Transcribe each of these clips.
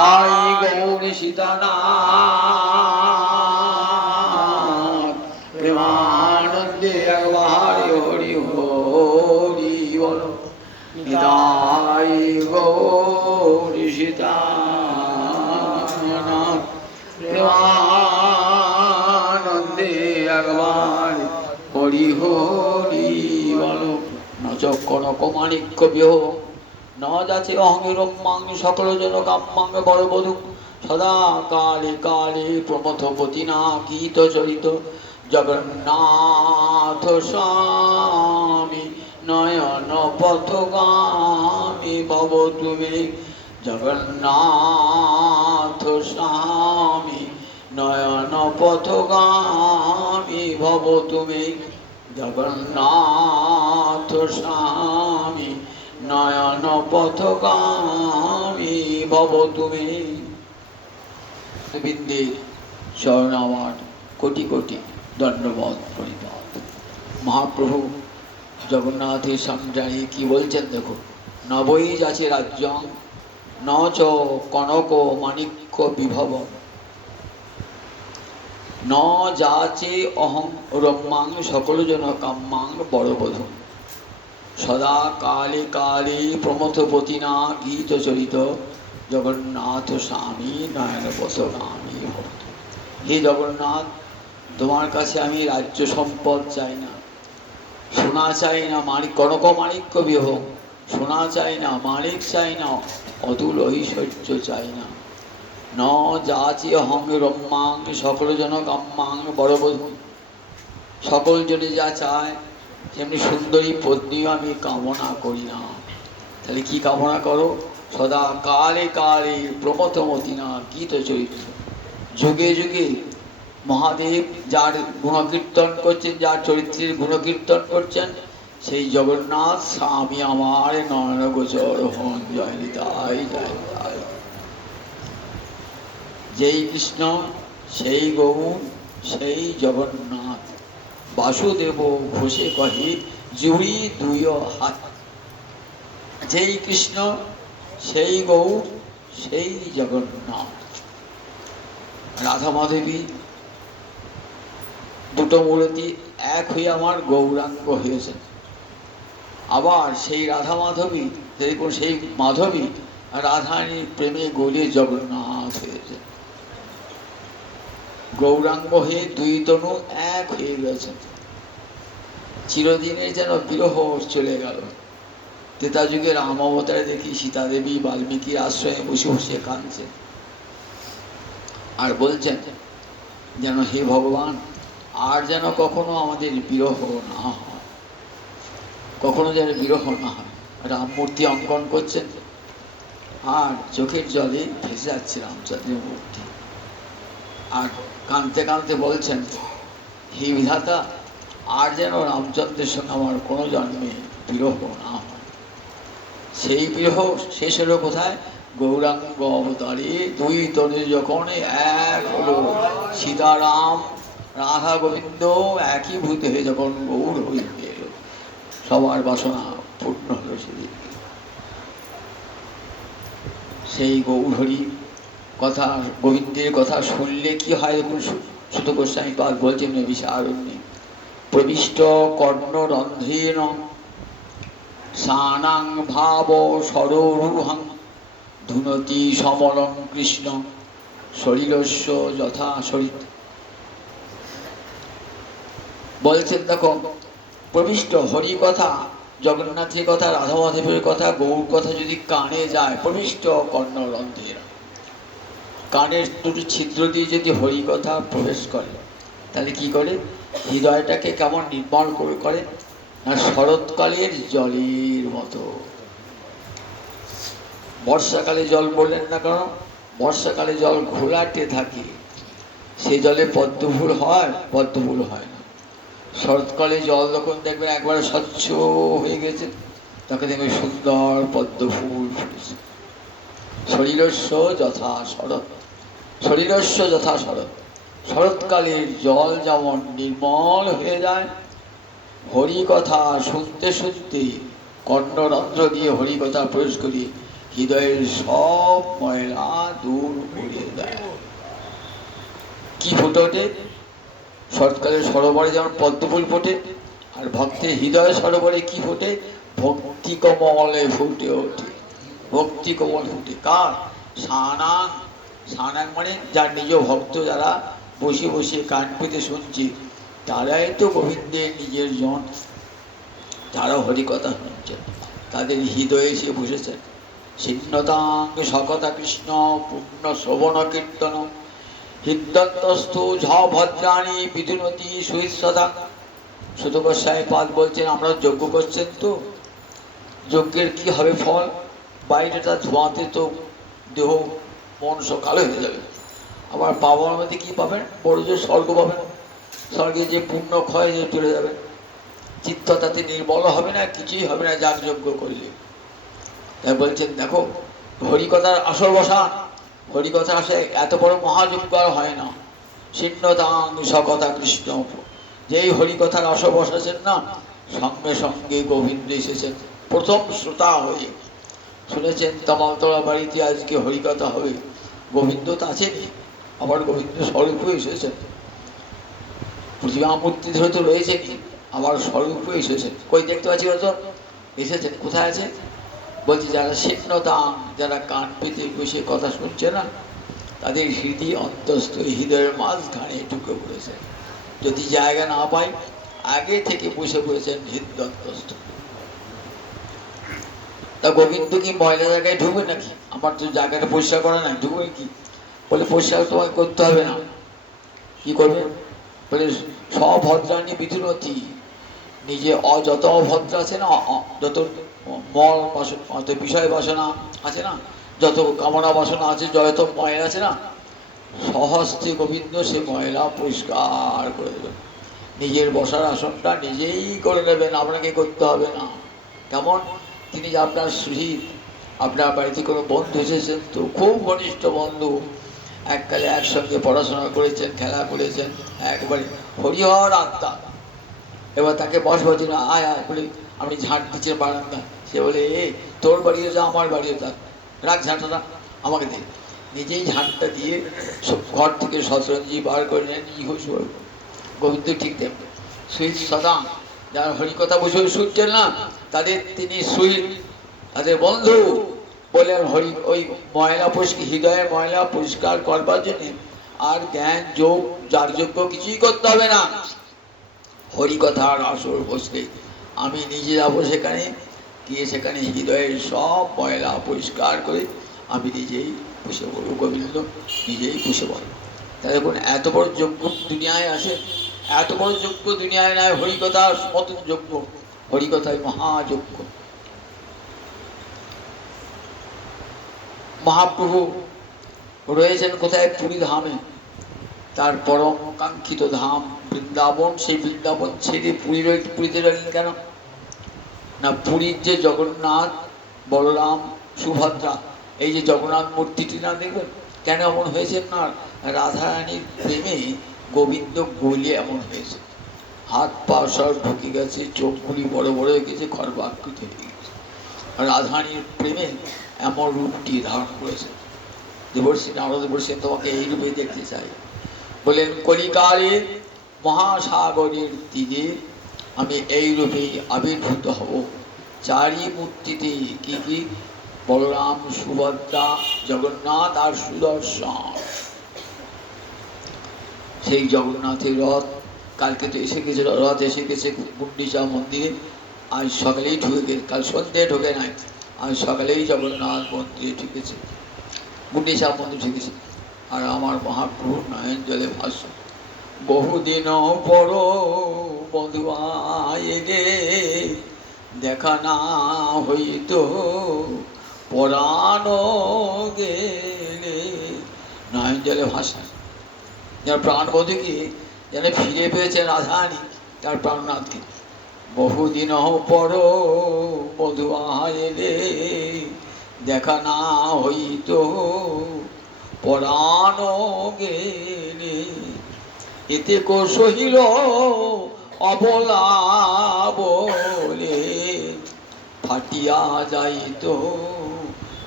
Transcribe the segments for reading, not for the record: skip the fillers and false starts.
গৌরী সীতানাথ প্রেমানন্দে একবার হরি হরি বল। নিতাই গৌরী সীতানাথ প্রেমানন্দে একবার হরি হরি বল। নচ কনক মাণিক্য বিহ ন যাচে অহংরম মাং সকল জন কাম্মাং বড় বধূ সদা কালে কালে প্রমথপতি না গীত চরিত জগন্নাথ স্বামী নয়ন পথগামী ভব তুমি। জগন্নাথ স্বামী নয়ন পথগামী ভব তুমি। জগন্নাথ স্বামী নয়ন পথগামী ভব তুমি। বিন্দে শরণ আমার কোটি কোটি দণ্ডবত প্রণিপাত। মহাপ্রভু জগন্নাথের সামনে দাঁড়িয়ে কি বলছেন দেখো। নবৈ যাচে রাজ্যং ন চ কনক মাণিক্য বিভব ন যাচে অহং রম্যাং সকল জন কাম্যাং বড় বধূ সদা কালে কালে প্রমথপতিনা গীত চরিত জগন্নাথ স্বামী নয়ন পথগামী ভব। হে জগন্নাথ, তোমার কাছে আমি রাজ্য সম্পদ চাই না, সোনা চাই না, মানিক কনক মাণিক্য বিহ, সোনা চাই না, মানিক চাই না, অতুল ঐশ্বর্য চাই না। ন যাচে অহং রম্যাং সকল জন কাম্যাং বড় বধূ। সকল জনে যা চায় তেমনি সুন্দরী পত্নীও আমি কামনা করি না। তাহলে কি কামনা করো? সদা কালে কালে প্রমথমতি না গীত চরিত্র। যুগে যুগে মহাদেব যার গুণকীর্তন করছেন, যার চরিত্রের গুণকীর্তন করছেন, সেই জগন্নাথ স্বামী আমার নয়ন গোচর হন। জয় নিতাই জয় নিতাই। যেই কৃষ্ণ সেই গৌর সেই জগন্নাথ। বাসুদেব ঘোষে কহে জুড়ি দুই হাত। যেই কৃষ্ণ সেই গৌর সেই জগন্নাথ। রাধা মাধবী দুটো মূর্তি এক হয়ে আমার গৌরাঙ্গ হয়েছে। আবার সেই রাধা মাধবী সেই মাধবী রাধারানীর প্রেমে গলিয়ে জগন্নাথ হয়েছে। গৌরাঙ্গ হয়ে দুই তনু এক হয়ে গেছে। চিরদিনের যেন বিরহ চলে গেল। ত্রেতা যুগে রাম অবতারে দেখি সীতা দেবী বাল্মীকির আশ্রয়ে বসে বসে কাঁদছেন আর বলছেন যেন হে ভগবান, আর যেন কখনো আমাদের বিরহ না হয়, কখনো যেন বিরহ না হয়। রাম মূর্তি অঙ্কন করছেন আর চোখের জলে ভেসে যাচ্ছে রামচন্দ্রের মূর্তি। আর কাঁদতে কাঁদতে বলছেন হে বিধাতা, আর যেন রামচন্দ্রের সঙ্গে আমার কোনো জন্মে বিরহ না হয়। সেই বিরহ শেষ হলো কোথায়? গৌরাঙ্গ অবতারে দুই তনু যখন এক হলো, সীতারাম রাধা গোবিন্দ একই ভূত হয়ে যখন গৌর হয়ে এলো, সবার বাসনা পূর্ণ হলো সেদিন। সেই গৌরহরি কথা, গোবিন্দের কথা শুনলে কি হয় দেখুন। সুত গোস্বামী পাদ বলছেন বিশারণ্যে, প্রবিষ্ট কর্ণরন্ধ্রেণ সানাং ভাব সরোরুহং ধুনতি সমরং কৃষ্ণ শরীরস্য যথা শরীর। বলছেন দেখো, প্রবিষ্ট হরি কথা, জগন্নাথের কথা, রাধা মাধবের কথা, গৌর কথা যদি কানে যায়, প্রবিষ্ট কর্ণরন্ধ্রেণ, কানের দুটো ছিদ্র দিয়ে যদি হরি কথা প্রবেশ করে, তাহলে কি করে? হৃদয়টাকে কেমন নির্মল করে না শরৎকালের জলের মতো। বর্ষাকালে জল বললেন না কারণ বর্ষাকালে জল ঘোলাটে থাকে, সে জলে পদ্মফুল হয়? পদ্মফুল হয় না। শরৎকালে জল যখন দেখবেন একবারে স্বচ্ছ হয়ে গেছে, তখন দেখবেন সুন্দর পদ্মফুল ফুটেছে। শরীরস্য যথা শরৎ, শরীরস্য যথা শরৎ। শরৎকালের জল যেমন নির্মল হয়ে যায়, হরি কথা শুনতে শুনতে কর্ণরন্ধ্র দিয়ে হরি কথা প্রবেশ করি, হৃদয়ের সব ময়লা দূর ফুটে ওঠে, শরৎকালের সরোবরে যেমন পদ্মফুল ফোটে, আর ভক্তের হৃদয় সরোবরে কি ফোটে? ভক্তি কমলে ফুটে ওঠে। ভক্তি কমল ফুটে কার? সানাং। সানাং মানে যার নিজ ভক্ত, যারা বসে বসে কান পেতে শুনছে, তারাই তো গোবিন্দের নিজের জন। যারা হরিকথা শুনছেন তাদের হৃদয়ে এসে বসেছেন। ছিন্নতাং সকথা কৃষ্ণ পূর্ণ শ্রবণ কীর্তন হৃদন্তস্থ ঝ ভদ্রাণী বিধুনতি সুইসদা। সুত গোস্বামী পাদ বলছেন, আমরা যজ্ঞ করছেন তো, যজ্ঞের কি হবে ফল? বাইরেটা ধোঁয়াতে তো দেহ মন সব কালো হয়ে যাবে। আবার পাওয়ার মধ্যে কী পাবেন? বড় যে স্বর্গ পাবেন, স্বর্গে যে পুণ্য ক্ষয় যে চলে যাবে। চিত্ত তাতে নির্মল হবে না, কিছুই হবে না যাগযজ্ঞ করলে। তাই বলছেন দেখো, হরিকথার আসর বসা, হরিকথা আসে, এত বড় মহাযজ্ঞ আর হয় না। ছিন্নতাং সকথা কৃষ্ণ, যেই হরিকথার আসর বসাছেন না, সঙ্গে সঙ্গে গোবিন্দ এসেছেন প্রথম শ্রোতা হয়ে। শুনেছেন তামালতলা বাড়িতে আজকে হরিকথা হবে, গোবিন্দ তো আছেনই, আবার গোবিন্দ স্বরূপ এসেছেন। প্রতিমা মূর্তি ধরে তো রয়েছেনই, আবার স্বরূপ এসেছেন। কই দেখতে পাচ্ছি তো এসেছেন, কোথায় আছে? বলছি যারা ছিন্নতাং, যারা কান পেতে বসে কথা শুনছে না, তাদের হৃদয় অন্তস্থ, হৃদয়ের মাঝখানে ঢুকে পড়েছে। যদি জায়গা না পায়, আগে থেকে বসে পড়েছেন হৃদয় অন্তস্থ। তা গোবিন্দ কি ময়লা জায়গায় ঢুকবে নাকি? আমার তো জায়গাটা পরিষ্কার করা নাই, ঢুকবে কি? বলে পরিষ্কার তোমাকে করতে হবে না। কি করবে? বলে সভদ্রাণী বিধুনতি, নিজে যত অভদ্র আছে না, যত মল বাসনা, অত বিষয় বাসনা আছে না, যত কামনা বাসনা আছে, যত ময়লা আছে না, সহস্তে গোবিন্দ সে ময়লা পরিষ্কার করে দেবেন। নিজের বসার আসনটা নিজেই করে নেবেন, আপনাকে করতে হবে না। কেমন? তিনি যে আপনার সুহৃদ, আপনার বাড়িতে কোনো বন্ধু এসেছেন তো, খুব ঘনিষ্ঠ বন্ধু, এককালে একসঙ্গে পড়াশোনা করেছেন, খেলা করেছেন, একবারে হরিহর আত্মা। এবার তাকে বসবার জন্য আয় আয় বলে আপনি ঝাঁট দিচ্ছেন বারান্দা, সে বলে এ তোর বাড়িও যা, আমার বাড়িও যা, রাখ ঝাঁটাটা আমাকে দে। নিজেই ঝাঁটটা দিয়ে ঘর থেকে শতরঞ্জি বার করে নেন, নিজে খুশি করবে। গোবিন্দ ঠিক দেব সুইট সদা, যারা হরিকথা বসে শুনছেন না, তাদের তিনি সুইট, তাদের বন্ধু বলে। হরি ওই ময়লা পরিষ্কার, হৃদয়ের ময়লা পরিষ্কার করবার জন্যে আর জ্ঞান যোগ যার যোগ্য কিছুই করতে হবে না। হরিকথার আসর বসলে আমি নিজে যাবো সেখানে, গিয়ে সেখানে হৃদয়ের সব ময়লা পরিষ্কার করে আমি নিজেই বসে পড়ব। গোবিন্দ নিজেই বসে পড়ব। তাই দেখুন, এত বড় যজ্ঞ দুনিয়ায় আছে, এত বড় যজ্ঞ দুনিয়ায় নয়, হরিকথার মতন যজ্ঞ, হরিকথায় মহাযজ্ঞ। মহাপ্রভু রয়েছেন কোথায়? পুরী ধামে, তার পরম কাঙ্ক্ষিত ধাম বৃন্দাবন। সেই বৃন্দাবন ছেড়ে পুরীতে রইলেন কেন? না, পুরীর যে জগন্নাথ, বলরাম, সুভদ্রা, এই যে জগন্নাথ মূর্তিটি না দেখবেন কেন এমন হয়েছে? না, রাধারানীর প্রেমে গোবিন্দ গলে এমন হয়েছে, হাত পা সব ঢুকে গেছে, চোখগুলি বড় বড় হয়ে গেছে, খর্বাকৃতি হয়ে গেছে। রাধারানীর প্রেমে এমন রূপটি ধারণ করেছে। দেবর্ষী নারদ বলছেন তোমাকে এই রূপে দেখতে চাই। বলেন কলিকালে মহাসাগরের তীরে আমি এই রূপেই আবির্ভূত হব। চারি মূর্তিতে কি কি? বলরাম, সুভদ্রা, জগন্নাথ আর সুদর্শন। সেই জগন্নাথের রথ কালকে তো এসে গেছে, রথ এসে গেছে গুন্ডিচা মন্দিরে। আজ সকালেই ঢুকে গেছে, কাল সন্ধ্যে ঢোকে নাই, আজ সকালেই জগন্নাথ মন্দিরে ঢুকেছে, গুন্ডিচা মন্দির ঢুকেছে। আর আমার মহাপ্রভু নয়ন জলে ভাষ্য, বহুদিন পর বধু আয়ে গে, দেখা না হইত পরাণ গেলে। নয়ন জলে ভাষা, যার প্রাণবধূকে যেন ফিরে পেয়েছেন রাধারানী, তার প্রাণনাথকে। বহুদিন পর বধু আয়ে গে, দেখা না হইত পরাণ গেলে। এতে কো সহিল অবলা বলে, ফাটিয়া যাইত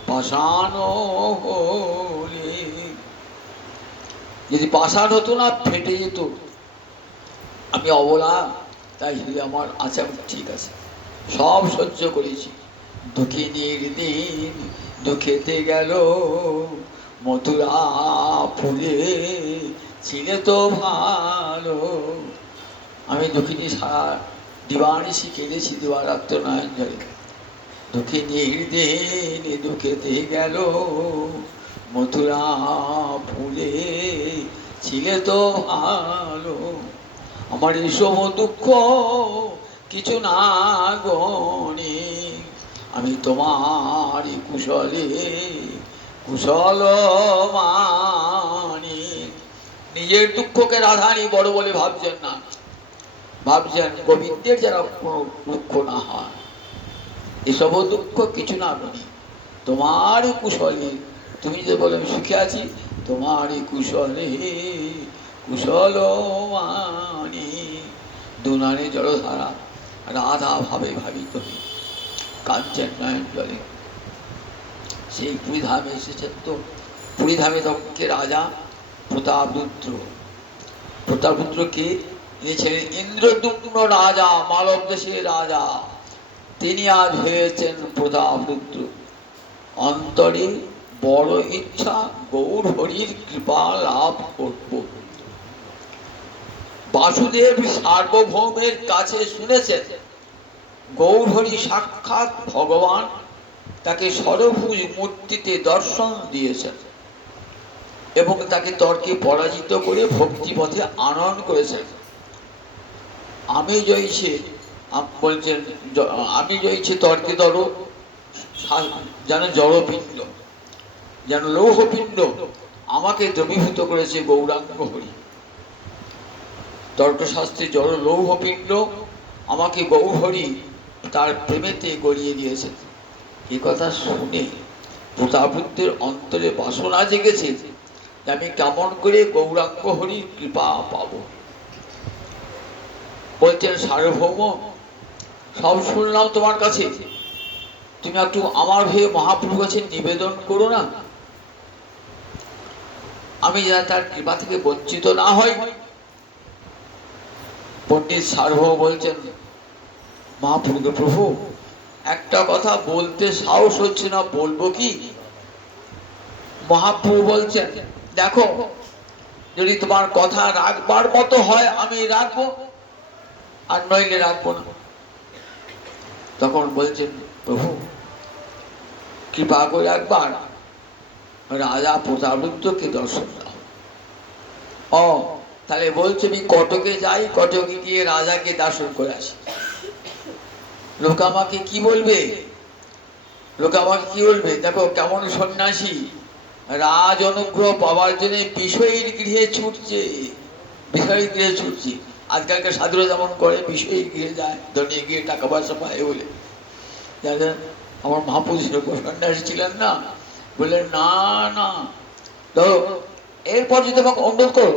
পাষাণ হলে। যদি পাষাণ হতো না ফেটে যেত। আমি অবলা, তাই আমার আচ্ছা ঠিক আছে, সব সহ্য করেছি। দুঃখিনীর দিন দুঃখেতে গেল, মথুরা ফুলে ছিলে তো ভালো। আমি দুঃখিনী সারা দিবানিশি কেঁদেছি, দিবারাত্র নয়নজলে। দুঃখিনীর দিন দুঃখেতে গেল, মথুরা ফুলে ছিলে তো ভালো। আমার এসব দুঃখ কিছু না গণে, আমি তোমার কুশলে কুশল মানি। নিজের দুঃখকে রাধারানী বড় বলে ভাবছেন না, ভাবছেন গোবিন্দের যেন কোনো দুঃখ না হয়। এসব দুঃখ কিছু না গণি, তোমার কুশলে। তুমি যে বলে আমি সুখে আছি, তোমারই কুশলে কুশল মানি। দুনারে জলধারা রাধা ভাবে ভাবিত কাঞ্চন নয়ন জলে। সেই পুরীধামে এসেছেন তো। পুরীধামে তখনকে রাজা প্রতাপরুদ্র। প্রতাপরুদ্রকে ইনি ছিলেন ইন্দ্রদুম্ন রাজা, মালব দেশের রাজা। তিনি আজ হয়েছেন প্রতাপরুদ্র। অন্তরে বড় ইচ্ছা গৌর হরির কৃপা লাভ করব। বাসুদেব সার্বভৌমের কাছে শুনেছেন গৌর হরি সাক্ষাৎ ভগবান, তাকে ষড়ভুজ মূর্তিতে দর্শন দিয়েছেন এবং তাকে তর্কে পরাজিত করে ভক্তিপথে আনয়ন করেছেন। আমি জয়ছে বলছেন, আমি জয়ছে তর্কে দর, যেন জড়পিণ্ড, যেন লৌহপিণ্ড আমাকে দ্রবীভূত করেছে গৌরাঙ্গ হরি। তর্কশাস্ত্রে জড় লৌহপিণ্ড আমাকে গৌর হরি তার প্রেমেতে গড়িয়ে দিয়েছে। এ কথা শুনে প্রতাপরুদ্রের অন্তরে বাসনা জেগেছে যে আমি কেমন করে গৌরাঙ্গ হরির কৃপা পাব। বলছেন সার্বভৌম, সব শুনলাম তোমার কাছে, তুমি একটু আমার হয়ে মহাপ্রভুর কাছে নিবেদন করো না, আমি যেন তার কৃপা থেকে বঞ্চিত না হই। পণ্ডিত সার্বভৌম বলছেন মহাপ্রভুকে, প্রভু একটা কথা বলতে সাহস হচ্ছে না, বলবো কি? মহাপ্রভু বলছেন, দেখো যদি তোমার কথা রাখবার মতো হয় আমি রাখবো, আর নইলে রাখবো না। তখন বলছেন, প্রভু কৃপা করে একবার রাজা প্রতাপরুদ্রকে দর্শন দাও। ও তাহলে বলছে আমি কটকে যাই, কটকে গিয়ে রাজাকে দর্শন করে আসি। লোক আমাকে কি বলবে? লোক আমাকে কি বলবে? দেখো কেমন সন্ন্যাসী রাজ অনুগ্রহ পাওয়ার জন্য বিষয়ের গৃহে ছুটছে, বিষয়ের গৃহে ছুটছে। আজকালকার সাধুরা যেমন করে, বিষয়ের গৃহে যায়, ধনী গিয়ে টাকা পয়সা পায় বলে। দেখেন আমার মহাপুরুষ সন্ন্যাসী ছিলেন না, বললেন না না ধরো এরপর যদি আমাকে অনুরোধ করো,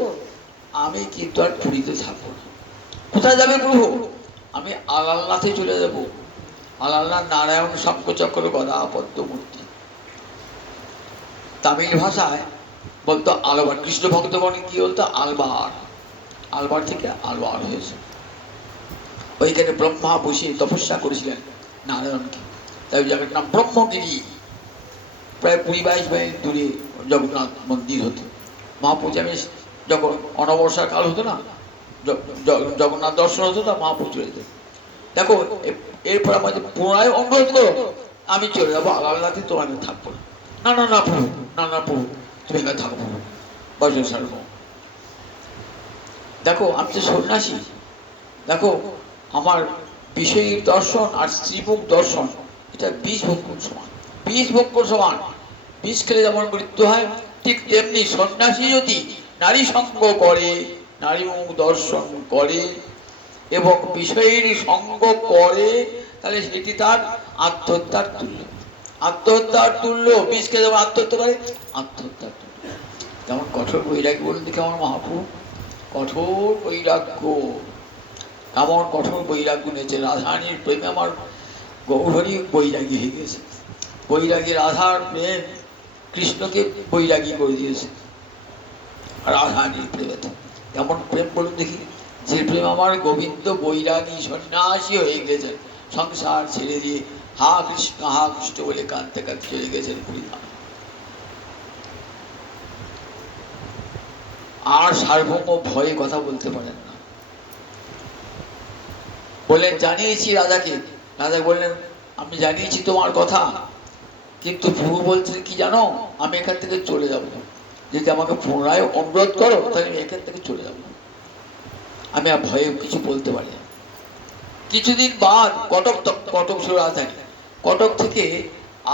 আমি কিন্তু আর পুরীতে থাকবো না। কোথায় যাবে প্রভু? আমি আলালনাথে চলে যাবো। আলালনাথ নারায়ণ শঙ্কচক্র গদা পদ্মমূর্তি। তামিল ভাষায় বলতো আলবার। কৃষ্ণ ভক্তগণ কি বলতো? আলবার। আলবার থেকে আলবার হয়েছে। ওইখানে ব্রহ্মা বসে তপস্যা করেছিলেন নারায়ণকে, তাই ওই জায়গাটার নাম ব্রহ্মগিরি। প্রায় 20-22 মাইল দূরে জগন্নাথ মন্দির হতো। মহাপূজা যখন অনবর্ষার কাল হতো না, জগন্নাথ দর্শন হতো না, মহাপুজো চলে যেত। দেখো এরপর আমাদের পুনরায় অনুরোধ করো, আমি চলে যাবো আলালনাথে, তো আমি থাকবো না। না না না প্রভু, না না প্রভু, তুমি এখানে থাকো প্রভু, বয়স সার্ব। দেখো আমি তো সন্ন্যাসী, দেখো আমার বিষয়ীর দর্শন আর শ্রীমুখ দর্শন এটা 20 ভক্ষণ সমান, 20 ভক্ষণ সমান। বিষ খেলে যেমন মৃত্যু হয়, ঠিক তেমনি সন্ন্যাসী যদি নারী সঙ্গ করে, নারী মুখ দর্শন করে এবং বিষয়ের সঙ্গ করে, তাহলে সেটি তার আত্মহত্যার তুল্য। আত্মহত্যার তুল্য। বিষ খেলে যেমন আত্মহত্যা করে, আত্মহত্যার তুল্য। যেমন কঠোর বৈরাগ্য বলুন দেখি আমার মহাপ্রভু, কঠোর বৈরাগ্য। কেমন কঠোর বৈরাগ্য নিয়েছে। রাধারানীর প্রেমে আমার গৌরহরি বৈরাগী হয়ে গেছে। বৈরাগী রাধার প্রেম কৃষ্ণকে বৈরাগী করে দিয়েছে। রাধারানীর প্রেমেতে। কেমন প্রেম বলুন দেখি? যে প্রেম আমার গোবিন্দ বৈরাগী সন্ন্যাসী হয়ে গেছেন, সংসার ছেড়ে দিয়ে হা কৃষ্ণ বলে কাঁদতে কাঁদতে চলে গেছেন পুরীধাম। আর সার্বভৌম ভয়ে কথা বলতে পারেন না। বললেন জানিয়েছি রাজাকে। রাজা বললেন আমি জানিয়েছি তোমার কথা, কিন্তু প্রভু বলছেন কি জানো, আমি এখান থেকে চলে যাব। যদি আমাকে পুনরায় অনুরোধ করো তাহলে আমি এখান থেকে চলে যাব। আমি আর ভয়ে কিছু বলতে পারি না। কিছুদিন বাদ কটক ছিল রাজধানী। কটক থেকে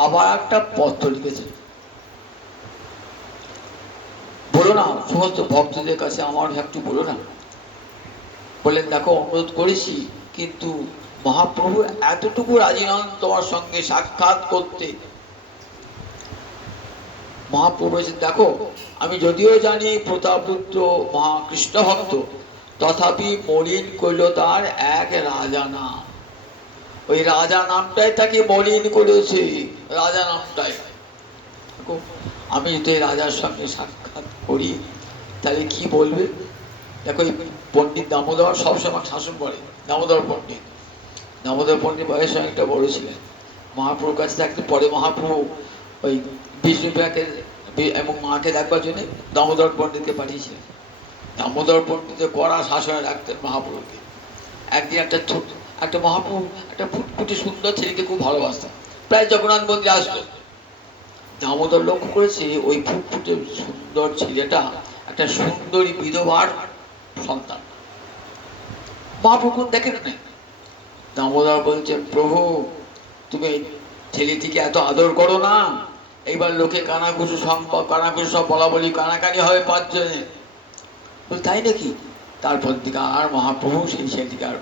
আবার একটা পত্র লিখেছে। বলো না সমস্ত ভক্তদের কাছে আমার একটু বলো না। বললেন দেখো অনুরোধ করেছি, কিন্তু মহাপ্রভু এতটুকু রাজি নন তোমার সঙ্গে সাক্ষাৎ করতে। মহাপ্রভু বলেছেন দেখো আমি যদিও জানি প্রতাপরুদ্র মহাকৃষ্ণ ভক্ত, তথাপি মলিন করল তার এক রাজা নাম। ওই রাজা নামটাই তাকে মলিন করেছে, রাজা নামটাই। আমি যদি রাজার সঙ্গে সাক্ষাৎ করি তাহলে কি বলবে? দেখো এই পণ্ডিত দামোদর সবসময় শাসন করে। দামোদর পণ্ডিত বয়সে অনেকটা বড় ছিলেন। মহাপ্রভুর কাছে থাকতে পরে মহাপ্রভু ওই বিষ্ণুপ্রিয়াকে এবং মাকে দেখবার জন্য দামোদর পণ্ডিতকে পাঠিয়েছিলেন। দামোদর পণ্ডিতের কড়া শাসনে রাখতেন মহাপ্রভুকে। একদিন একটা মহাপ্রভু একটা ফুটফুটে সুন্দর ছেলেকে খুব ভালোবাসতেন, প্রায় জগন্নাথ মন্দিরে আসতো। দামোদর লক্ষ্য করেছে ওই ফুটফুটে সুন্দর ছেলেটা একটা সুন্দরী বিধবার সন্তান। মহাপ্রভু দেখেন না। দামোদর বলছেন প্রভু তুমি ছেলেটিকে এত আদর করো না, এইবার লোকে কানাঘুষো সব বলা বলি কানাকানি হবে 5 জনে। তাই নাকি? তারপর দিকে আর মহাপ্রভু সেই ছেলেটিকে আর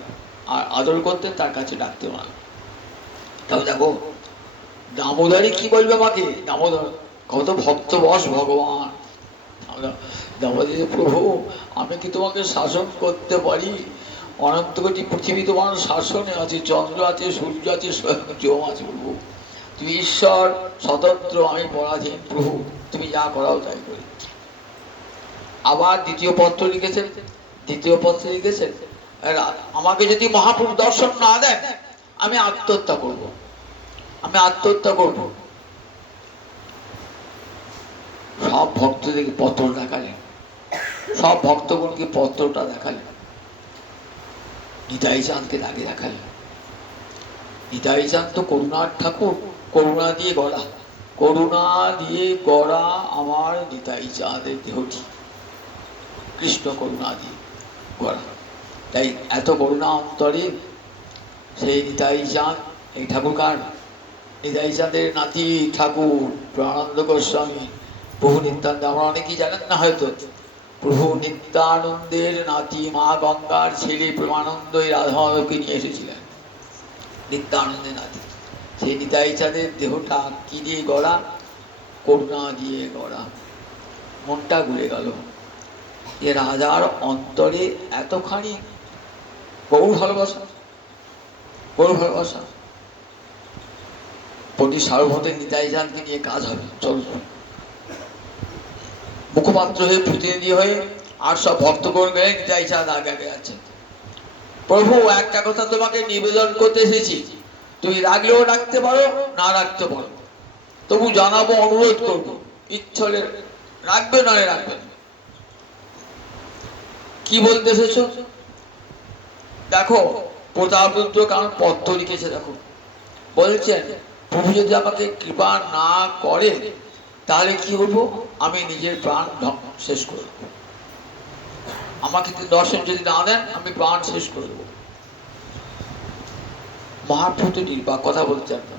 আদর করতেন, তার কাছে ডাকতে না। তাহলে দেখো দামোদরই কি বলবে আমাকে? দামোদর কত ভক্ত বস ভগবান। দামোদর প্রভু আমি কি তোমাকে শাসন করতে পারি? অনন্ত কোটি পৃথিবী তোমার শাসনে আছে, চন্দ্র আছে, সূর্য আছে, স্বয়ং আছে। প্রভু তুমি ঈশ্বর স্বতন্ত্র, আমি পরাধীন। প্রভু তুমি যা করাও তাই করি। আবার দ্বিতীয় পত্র লিখেছেন। আমাকে যদি মহাপ্রভু দর্শন না দেন আমি আত্মহত্যা করব। সব ভক্তদেরকে পত্র দেখালেন, সব ভক্তগণকে পত্রটা দেখালেন। নিতাই চাঁদকে আগে দেখালেন। নিতাই চাঁদ তো করুণার ঠাকুর, করুণা দিয়ে গড়া আমার নিতাই চাঁদের দেহটি, কৃষ্ণ করুণা দিয়ে গড়া। তাই এত করুণা অন্তরে সেই নিতাই চাঁদ, এই ঠাকুর কার? নিতাই চাঁদের নাতি ঠাকুর প্রেমানন্দ গোস্বামী, প্রভু নিত্যানন্দ। আমরা অনেকেই জানেন না হয়তো, প্রভু নিত্যানন্দের নাতি মা গঙ্গার ছেলে প্রেমানন্দ এই রাধামাধবকে নিয়ে এসেছিলেন। নিত্যানন্দের নাতি সেই নিতাই চাঁদের দেহটা কি দিয়ে গড়া? করুণা দিয়ে গড়া। মনটা ঘুরে গেল। এ রাজার অন্তরে এতখানি গৌর ভালোবাসা। প্রতি সার্বভৌমের নিতাই চাঁদকে নিয়ে কাজ হবে। চলো মুখপাত্র হয়ে, প্রতিনিধি হয়ে আর সব ভক্তগণ গেলে নিতাই চাঁদ আগে যাচ্ছে। প্রভু একটা কথা তোমাকে নিবেদন করতে এসেছি, তুমি রাখলেও রাখতে পারো, না রাখতে পারো, তবু জানাবো, অনুরোধ করবো। ইচ্ছে হলে রাখবে, নয় রাখবে না। কি বলতে এসেছো? দেখো প্রতাপরুদ্র কারণ পত্র লিখেছে। দেখো বলছেন প্রভু যদি আমাকে কৃপা না করে তাহলে কি করবো? আমি নিজের প্রাণ শেষ করব। আমাকে দর্শন যদি না দেন আমি প্রাণ শেষ করব। মহাপ্রভু তো নির্বাক কথা বলছেন না।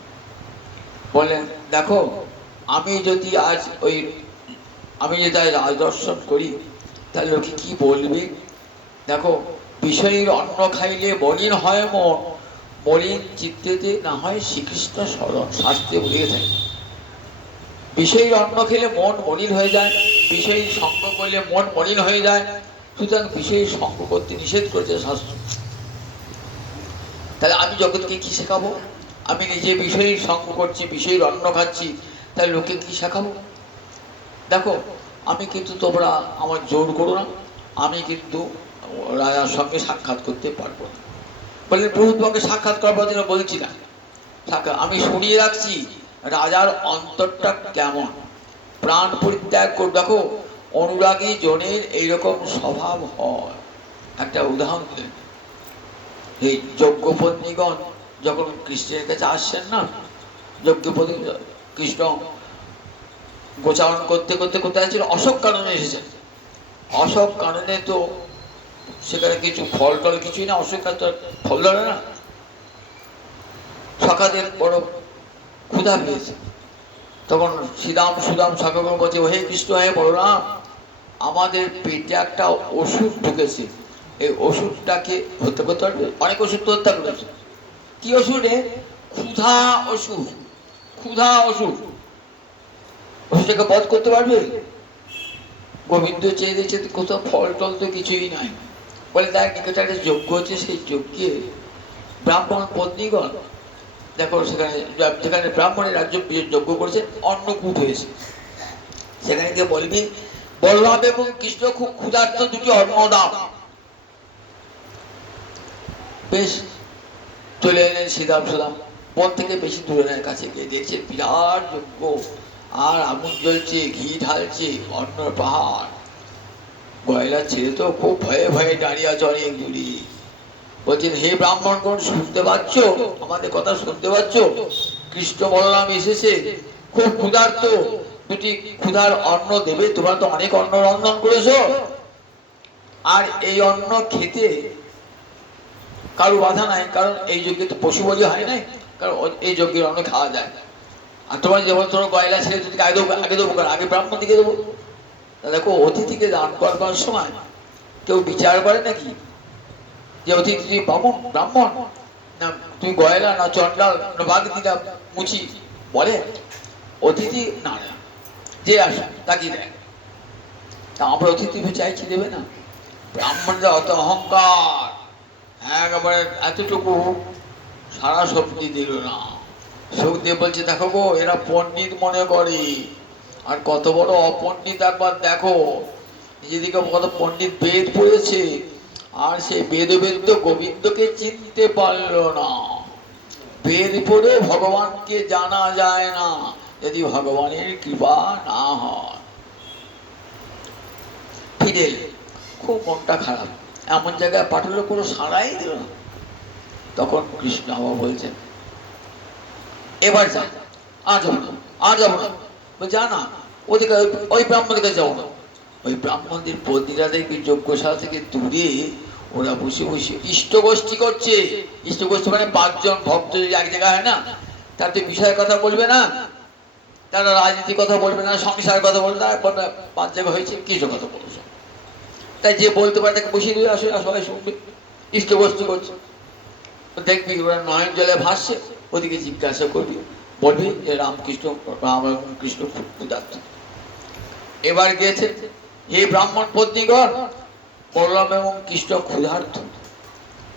বলেন দেখো আমি যদি আজ রাজদর্শন করি তাহলে লোকে কি বলবে? দেখো বিষয়ের অন্ন খাইলে মলিন হয় মন, মলিন চিত্তেতে না হয় শ্রীকৃষ্ণ স্মরণ। শাস্ত্রে বলে থাকে বিষয়ের অন্ন খেলে মন মলিন হয়ে যায়, বিষয়ের সঙ্গ করলে মন মলিন হয়ে যায়। সুতরাং বিষয়ের সঙ্গ করতে নিষেধ করেছে শাস্ত্র। তাহলে আমি জগৎকে কি শেখাবো? আমি নিজে বিষয়ের সঙ্গ করছি, বিষয়ের অন্ন খাচ্ছি, তাহলে লোকে কি শেখাবো? দেখো আমি কিন্তু তোমরা আমার জোর করো না, আমি কিন্তু রাজার সঙ্গে সাক্ষাৎ করতে পারবো না। বললেন প্রভু তোমাকে সাক্ষাৎ করবার জন্য বলছি না, আমি শুনিয়ে রাখছি রাজার অন্তরটা কেমন, প্রাণ পরিত্যাগ কর। দেখো অনুরাগী জনের এইরকম স্বভাব হয়। একটা উদাহরণ দিলেন, এই যজ্ঞপত্নীগণ যখন কৃষ্ণের কাছে আসছেন না, যজ্ঞপত্নী কৃষ্ণ গোচারণ করতে করতে কোথায় ছিল, অশোক কাননে এসেছেন। অশোক কাননে তো সেখানে কিছু ফল টল কিছুই না, অশোক কাননে ফল ধরে না। সখাদের বড় ক্ষুধা পেয়েছে, তখন শ্রীরাম সুদাম সখাগণ বলছে হে কৃষ্ণ হে বলরাম, আমাদের পেটে একটা ওষুধ ঢুকেছে, এই ওষুধটাকে হত্যা করতে পারবে? অনেক ওষুধ তো হত্যা করেছে, কি ওষুধ? ক্ষুধা ওষুধ, ক্ষুধা ওষুধ, ওষুধটাকে বধ করতে পারবে? গোবিন্দ চেয়ে দিয়েছে, কোথাও ফল টল তো কিছুই নাই। বলে তার নিকটে একটা যজ্ঞ হচ্ছে, সেই যজ্ঞে ব্রাহ্মণ পত্নীগণ, দেখো সেখানে যেখানে ব্রাহ্মণের রাজ্য যজ্ঞ করেছে, অন্নকূট হয়েছে, সেখানে গিয়ে বলবি বলরাম এবং কৃষ্ণ খুব ক্ষুধার্ত, দুটি অন্ন দাও। বেশ, চলে এলেন শ্রীরাম সুদাম, বন থেকে বেশি দূরে নয়, কাছে গিয়ে দেখছে বিরাট যজ্ঞ, আর আগুন জ্বলছে, ঘি ঢালছে, অন্নর পাহাড়। গয়লার ছেলে তো খুব ভয়ে ভয়ে দাঁড়িয়ে আছে অনেক দূরে। বলছেন হে ব্রাহ্মণগণ, শুনতে পাচ্ছ? আমাদের কথা শুনতে পাচ্ছ? কৃষ্ণ বলরাম এসেছে, খুব ক্ষুধার্ত, দুটি ক্ষুধার অন্ন দেবে? তোমরা তো অনেক অন্ন রন্ধন করেছো, আর এই অন্ন খেতে কারো বাধা নাই, কারণ এই যজ্ঞে তো পশু বলি হয় নাই, কারণ এই যজ্ঞের অন্ন খাওয়া যায়। আর তোমার যেমন তোমার গয়লা ছেলে যদি আগে দেবো, আগে ব্রাহ্মণ দিকে দেবো। দেখো অতিথিকে দান করবার সময় কেউ বিচার করে নাকি যে অতিথি ব্রাহ্মণ ব্রাহ্মণ না তুমি গয়লা না চন্ডাল না বাগদি না মুচি, বলে অতিথি না না যে আসে তাকে দেয়। তা আমরা অতিথি চাইছি, দেবে না? ব্রাহ্মণরা অত অহংকার, একেবারে এতটুকু সারা সবজি দিল না। সুখদেব বলছে দেখো গো, এরা পণ্ডিত মনে করে, আর কত বড় অপণ্ডিত একবার দেখো। যেদিকে কত পণ্ডিত বেদ পড়েছে, আর সেই বেদ গোবিন্দকে চিনতে পারল না। বেদ পড়ে ভগবানকে জানা যায় না যদি ভগবানের কৃপা না হয়। ফিরে খুব মনটা খারাপ, এমন জায়গায় পাঠালো, কোনো সাড়াই দিল না। তখন কৃষ্ণ আবার বলছেন এবার যা, আর যাবো না, আর যাবো না। যা না, ওদিকে ওই ব্রাহ্মণের কাছে যাবো না। ওই ব্রাহ্মণদের পন্ডিতাদেরকে যজ্ঞশালা থেকে দূরে ওরা বসে বসে ইষ্টগোষ্ঠী করছে। ইষ্টগোষ্ঠী মানে 5 জন ভক্ত যদি এক জায়গায় হয় না, তাতে বিষয়ের কথা বলবে না, তারা রাজনীতির কথা বলবে না, সংসারের কথা বলবে না, 5 জায়গা হয়েছে কিছু কথা বলবে। তাই যে বলতে পারে তাকে বসিয়ে দিয়ে আসলে সবাই শুনবে, ইষ্টগোষ্ঠী করছে। দেখবি ওরা নয়ন জলে ভাসছে, ওদিকে জিজ্ঞাসা করবি, বলবি যে রামকৃষ্ণ রাম এবং কৃষ্ণ ক্ষুধার্ত। এবার গিয়েছে হে ব্রাহ্মণ পত্নীগণ, বলরাম এবং কৃষ্ণ ক্ষুধার্ত,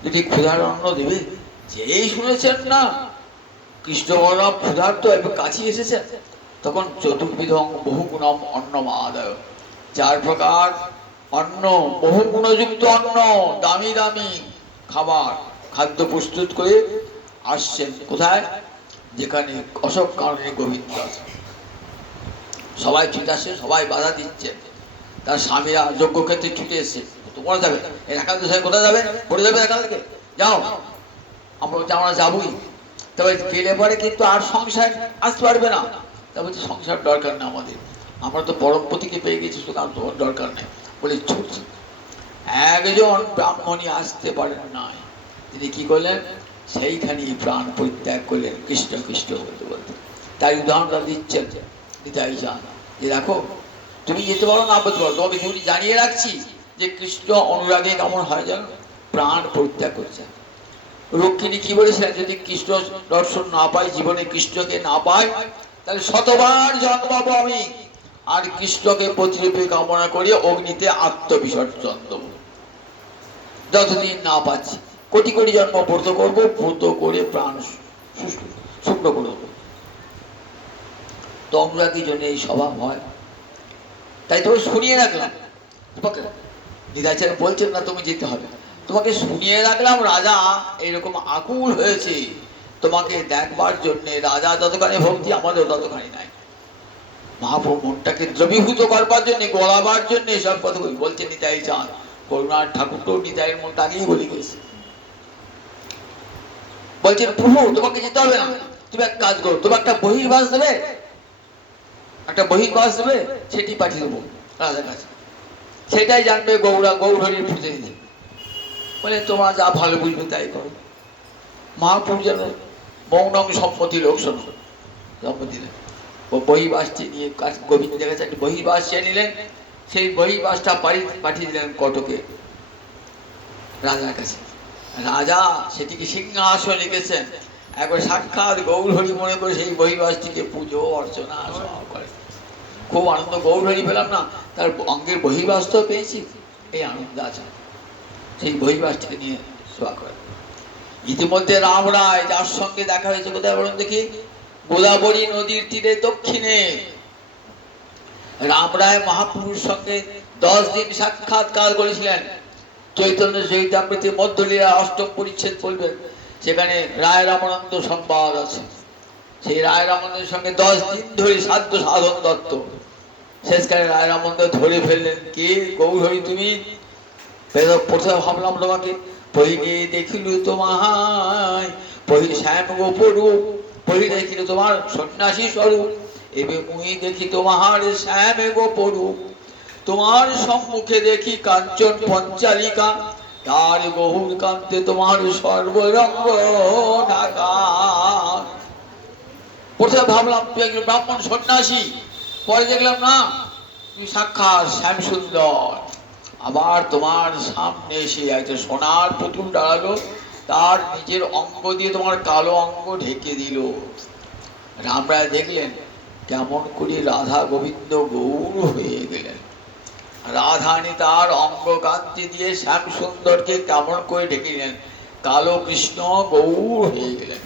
যদি ক্ষুধার অন্ন দেবে। যেই শুনেছেন না কৃষ্ণ বলরাম ক্ষুধার্ত এবং কাছে এসেছেন, তখন চতুর্বিধং বহুগুণম অন্নমাদায়, 4 প্রকার অন্ন, বহু গুণযুক্ত অন্ন, দামি দামি খাবার খাদ্য প্রস্তুত করে আসছেন। কোথায়? যেখানে অশোক কাননে গোবিন্দ আছে। সবাই ছুটে আসে, সবাই বাধা দিচ্ছে, তার স্বামীরা যজ্ঞক্ষেত্রে ছুটে এসছে। তোমরা যাবে এখান থেকে, কোথায় যাবে? পড়ে যাবে এখান থেকে, যাও। আমরা বলছি আমরা যাবোই, তবে গেলে পরে কিন্তু আর সংসার আসতে পারবে না। তা বলছি সংসার দরকার না আমাদের, আমরা তো পরমপতিকে পেয়ে গেছি, সুতরাং তোমার দরকার নেই বলে ছুটছি। একজন ব্রাহ্মণী আসতে পারেন নাই, তিনি কি করলেন? সেইখানেই প্রাণ পরিত্যাগ করলেন কৃষ্ণ কৃষ্ণ বলতে বলতে। তাই উদাহরণটা দিচ্ছেন নিতাই চান যে দেখো তুমি যেতে পারো না বলতে পারো, তোমাকে যদি জানিয়ে রাখছি যে কৃষ্ণ অনুরাগে কেমন হয় যেন, প্রাণ পরিত্যাগ করছে। রুক্মিণী কি বলেছিলেন? যদি কৃষ্ণ দর্শন না পাই, জীবনে কৃষ্ণকে না পাই, তাহলে 100বার জন্মাবো আমি, আর কৃষ্ণকে প্রতিরূপে কামনা করি অগ্নিতে আত্মবিসর্জন দেব। যতদিন না পাচ্ছি কোটি কোটি জন্ম ব্রত করবো, ব্রত করে প্রাণ শুকনো করে দেবো। তো অনুরাগী জন্য এই স্বভাব হয়। তাই তোমাকে শুনিয়ে রাখলাম। তোমাকে নিতাইচার্য বলছেন না তুমি যেতে হবে, তোমাকে শুনিয়ে রাখলাম রাজা এইরকম আকুল হয়েছে তোমাকে দেখবার জন্যে। রাজা যতখানি ভক্তি আমাদের ততখানি নাই। মহাপ্রভু মনটাকে দ্রবীভূত করবার জন্য, গড়াবার জন্য এসব কথা বলছে নিতাই চাঁদ। করুণার ঠাকুর তো নিতাইয়ের মনটা আগেই বলে গেছে। বলছেন প্রভু তোমাকে যেতে হবে না, তুমি এক কাজ করো, তোমার একটা বহির্বাস দেবে, একটা বহির্বাস দেবে, সেটি পাঠিয়ে দেবো রাজার কাছে, সেটাই জানবে গৌরহরির প্রতিনিধি। বলে তোমার যা ভালো বুঝবে তাই করো। মহাপ্রভু যেন মৌনম সম্মতি লোক শোনো সম্মতি দেন। ও বহির্বাসটি নিয়ে গোবিন্দের কাছে একটা বহির্বাস চেয়ে নিলেন। সেই বহির্বাসটা পাঠিয়ে দিলেন কটকে রাজার কাছে। রাজা সেটিকে সিংহাসনে রেখেছেন, একবার সাক্ষাৎ গৌরহরি মনে করে সেই বহির্বাসটিকে পুজো অর্চনা সব করে। খুব আনন্দ, গৌরহরি পেলাম না, তার অঙ্গের বহির্বাস তো পেয়েছি, এই আনন্দ আছে। সেই বহির্বাসটিকে নিয়ে সেবা করে। ইতিমধ্যে রাম রায় যার সঙ্গে দেখা হয়েছে কোথায় বলুন দেখি, গোদাবরী নদীর তীরে দক্ষিণে রাম রায় মহাপুরুষ সঙ্গে 10 দিন সাক্ষাৎকার করেছিলেন। চৈতন্য চরিতামৃতে মধ্যলীলা 8ম পরিচ্ছেদ বলবেন, সেখানে রায় রামানন্দ সংবাদ আছে। সেই রায় রামানন্দের সঙ্গে 10 দিন ধরে সাধ্য সাধন দত্ত। শেষকালে রায় রামানন্দ ধরে ফেললেন, কে গৌরহরি তুমি? প্রথমে ভাবলাম তোমাকে, পহিলে দেখিল তোমায় পহি শ্যাম গোপরূপ, পহি দেখিল তোমার সন্ন্যাসী স্বরূপ, এবে মুই দেখি তোমার শ্যাম গোপরূপ। তোমার সম্মুখে দেখি কাঞ্চন পঞ্চালিকা, তার গহুর কান্তে তোমার সর্বরঙ্গ ঢাকা। প্রথমে ভাবলাম তুই একজন ব্রাহ্মণ সন্ন্যাসী, পরে দেখলাম না তুমি সাক্ষাৎ শ্যাম সুন্দর। আবার তোমার সামনে এসে একটা সোনার পুতুল দাঁড়ালো, তার নিজের অঙ্গ দিয়ে তোমার কালো অঙ্গ ঢেকে দিল। রামরায় দেখলেন কেমন করে রাধা গোবিন্দ গৌর হয়ে গেলেন। রাধানি তার অঙ্গ কান্তি দিয়ে শ্যাম সুন্দরকে কেমন করে ঢেকে দিলেন, কালো কৃষ্ণ গৌর হয়ে গেলেন।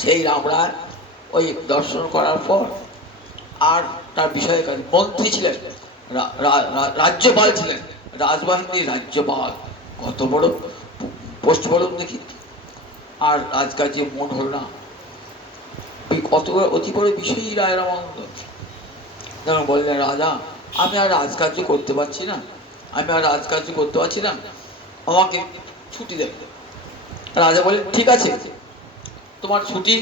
সেই রামরায় ওই দর্শন করার পর আর তার বিষয়ে মন্ত্রী ছিলেন, রাজ্যপাল ছিলেন, রাজবাহিনীর রাজ্যপাল, কত বড় পোস্ট বলুন দেখি। আর রাজকার্যে মন হল না, কত অতি বড় বিষয়ই রায় রামানন্দ। তখন বললেন, রাজা আমি আর রাজকার্য করতে পারছি না, আমি আর রাজকার্য করতে পারছি না, আমাকে ছুটি দেন। রাজা বললেন, ঠিক আছে তোমার ছুটি,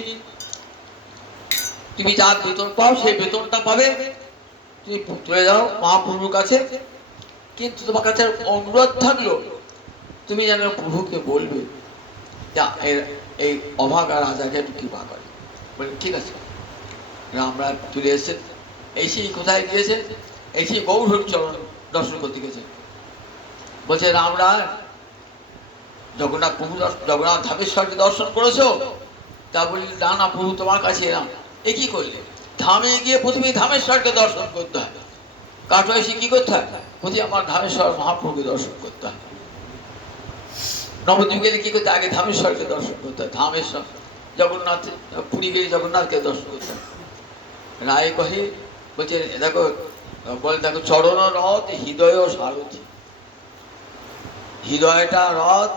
তুমি যা বেতন পাও সেই বেতনটা পাবে, তুমি চলে যাও মহাপ্রভুর কাছে। কিন্তু তোমার কাছে অনুরোধ থাকলো, তুমি যেন প্রভুকে বলবে যা এই অভাগা রাজাকে একটু কৃপা করে। বলে ঠিক আছে। রামরায় চলে এসেছেন, এসেই কোথায় গিয়েছেন, এসেই গৌরহরি চরণ দর্শন করতে গেছেন। বলছে রামরায় জগন্নাথ প্রভু, জগন্নাথ ধামেশ্বরকে দর্শন করেছো? তা বলি না না প্রভু তোমার কাছে এলাম। এ কি করলে? ধামে গিয়ে প্রথমে ধামেশ্বরকে দর্শন করতে হয়, কাঠ এসে কি করতে হয়, প্রতি আমার ধামেশ্বর মহাপ্রভুকে দর্শন করতে হয়। নবদ্বীপ গেলে কি করতে, আগে ধামেশ্বরকে দর্শন করতে হয়। ধামেশ্বর জগন্নাথ, পুরী গেলে জগন্নাথকে দর্শন করতে হয়। রায় কহে, বলছে দেখো, বলে দেখো চরণ রথ হৃদয় সারথি, হৃদয়টা রথ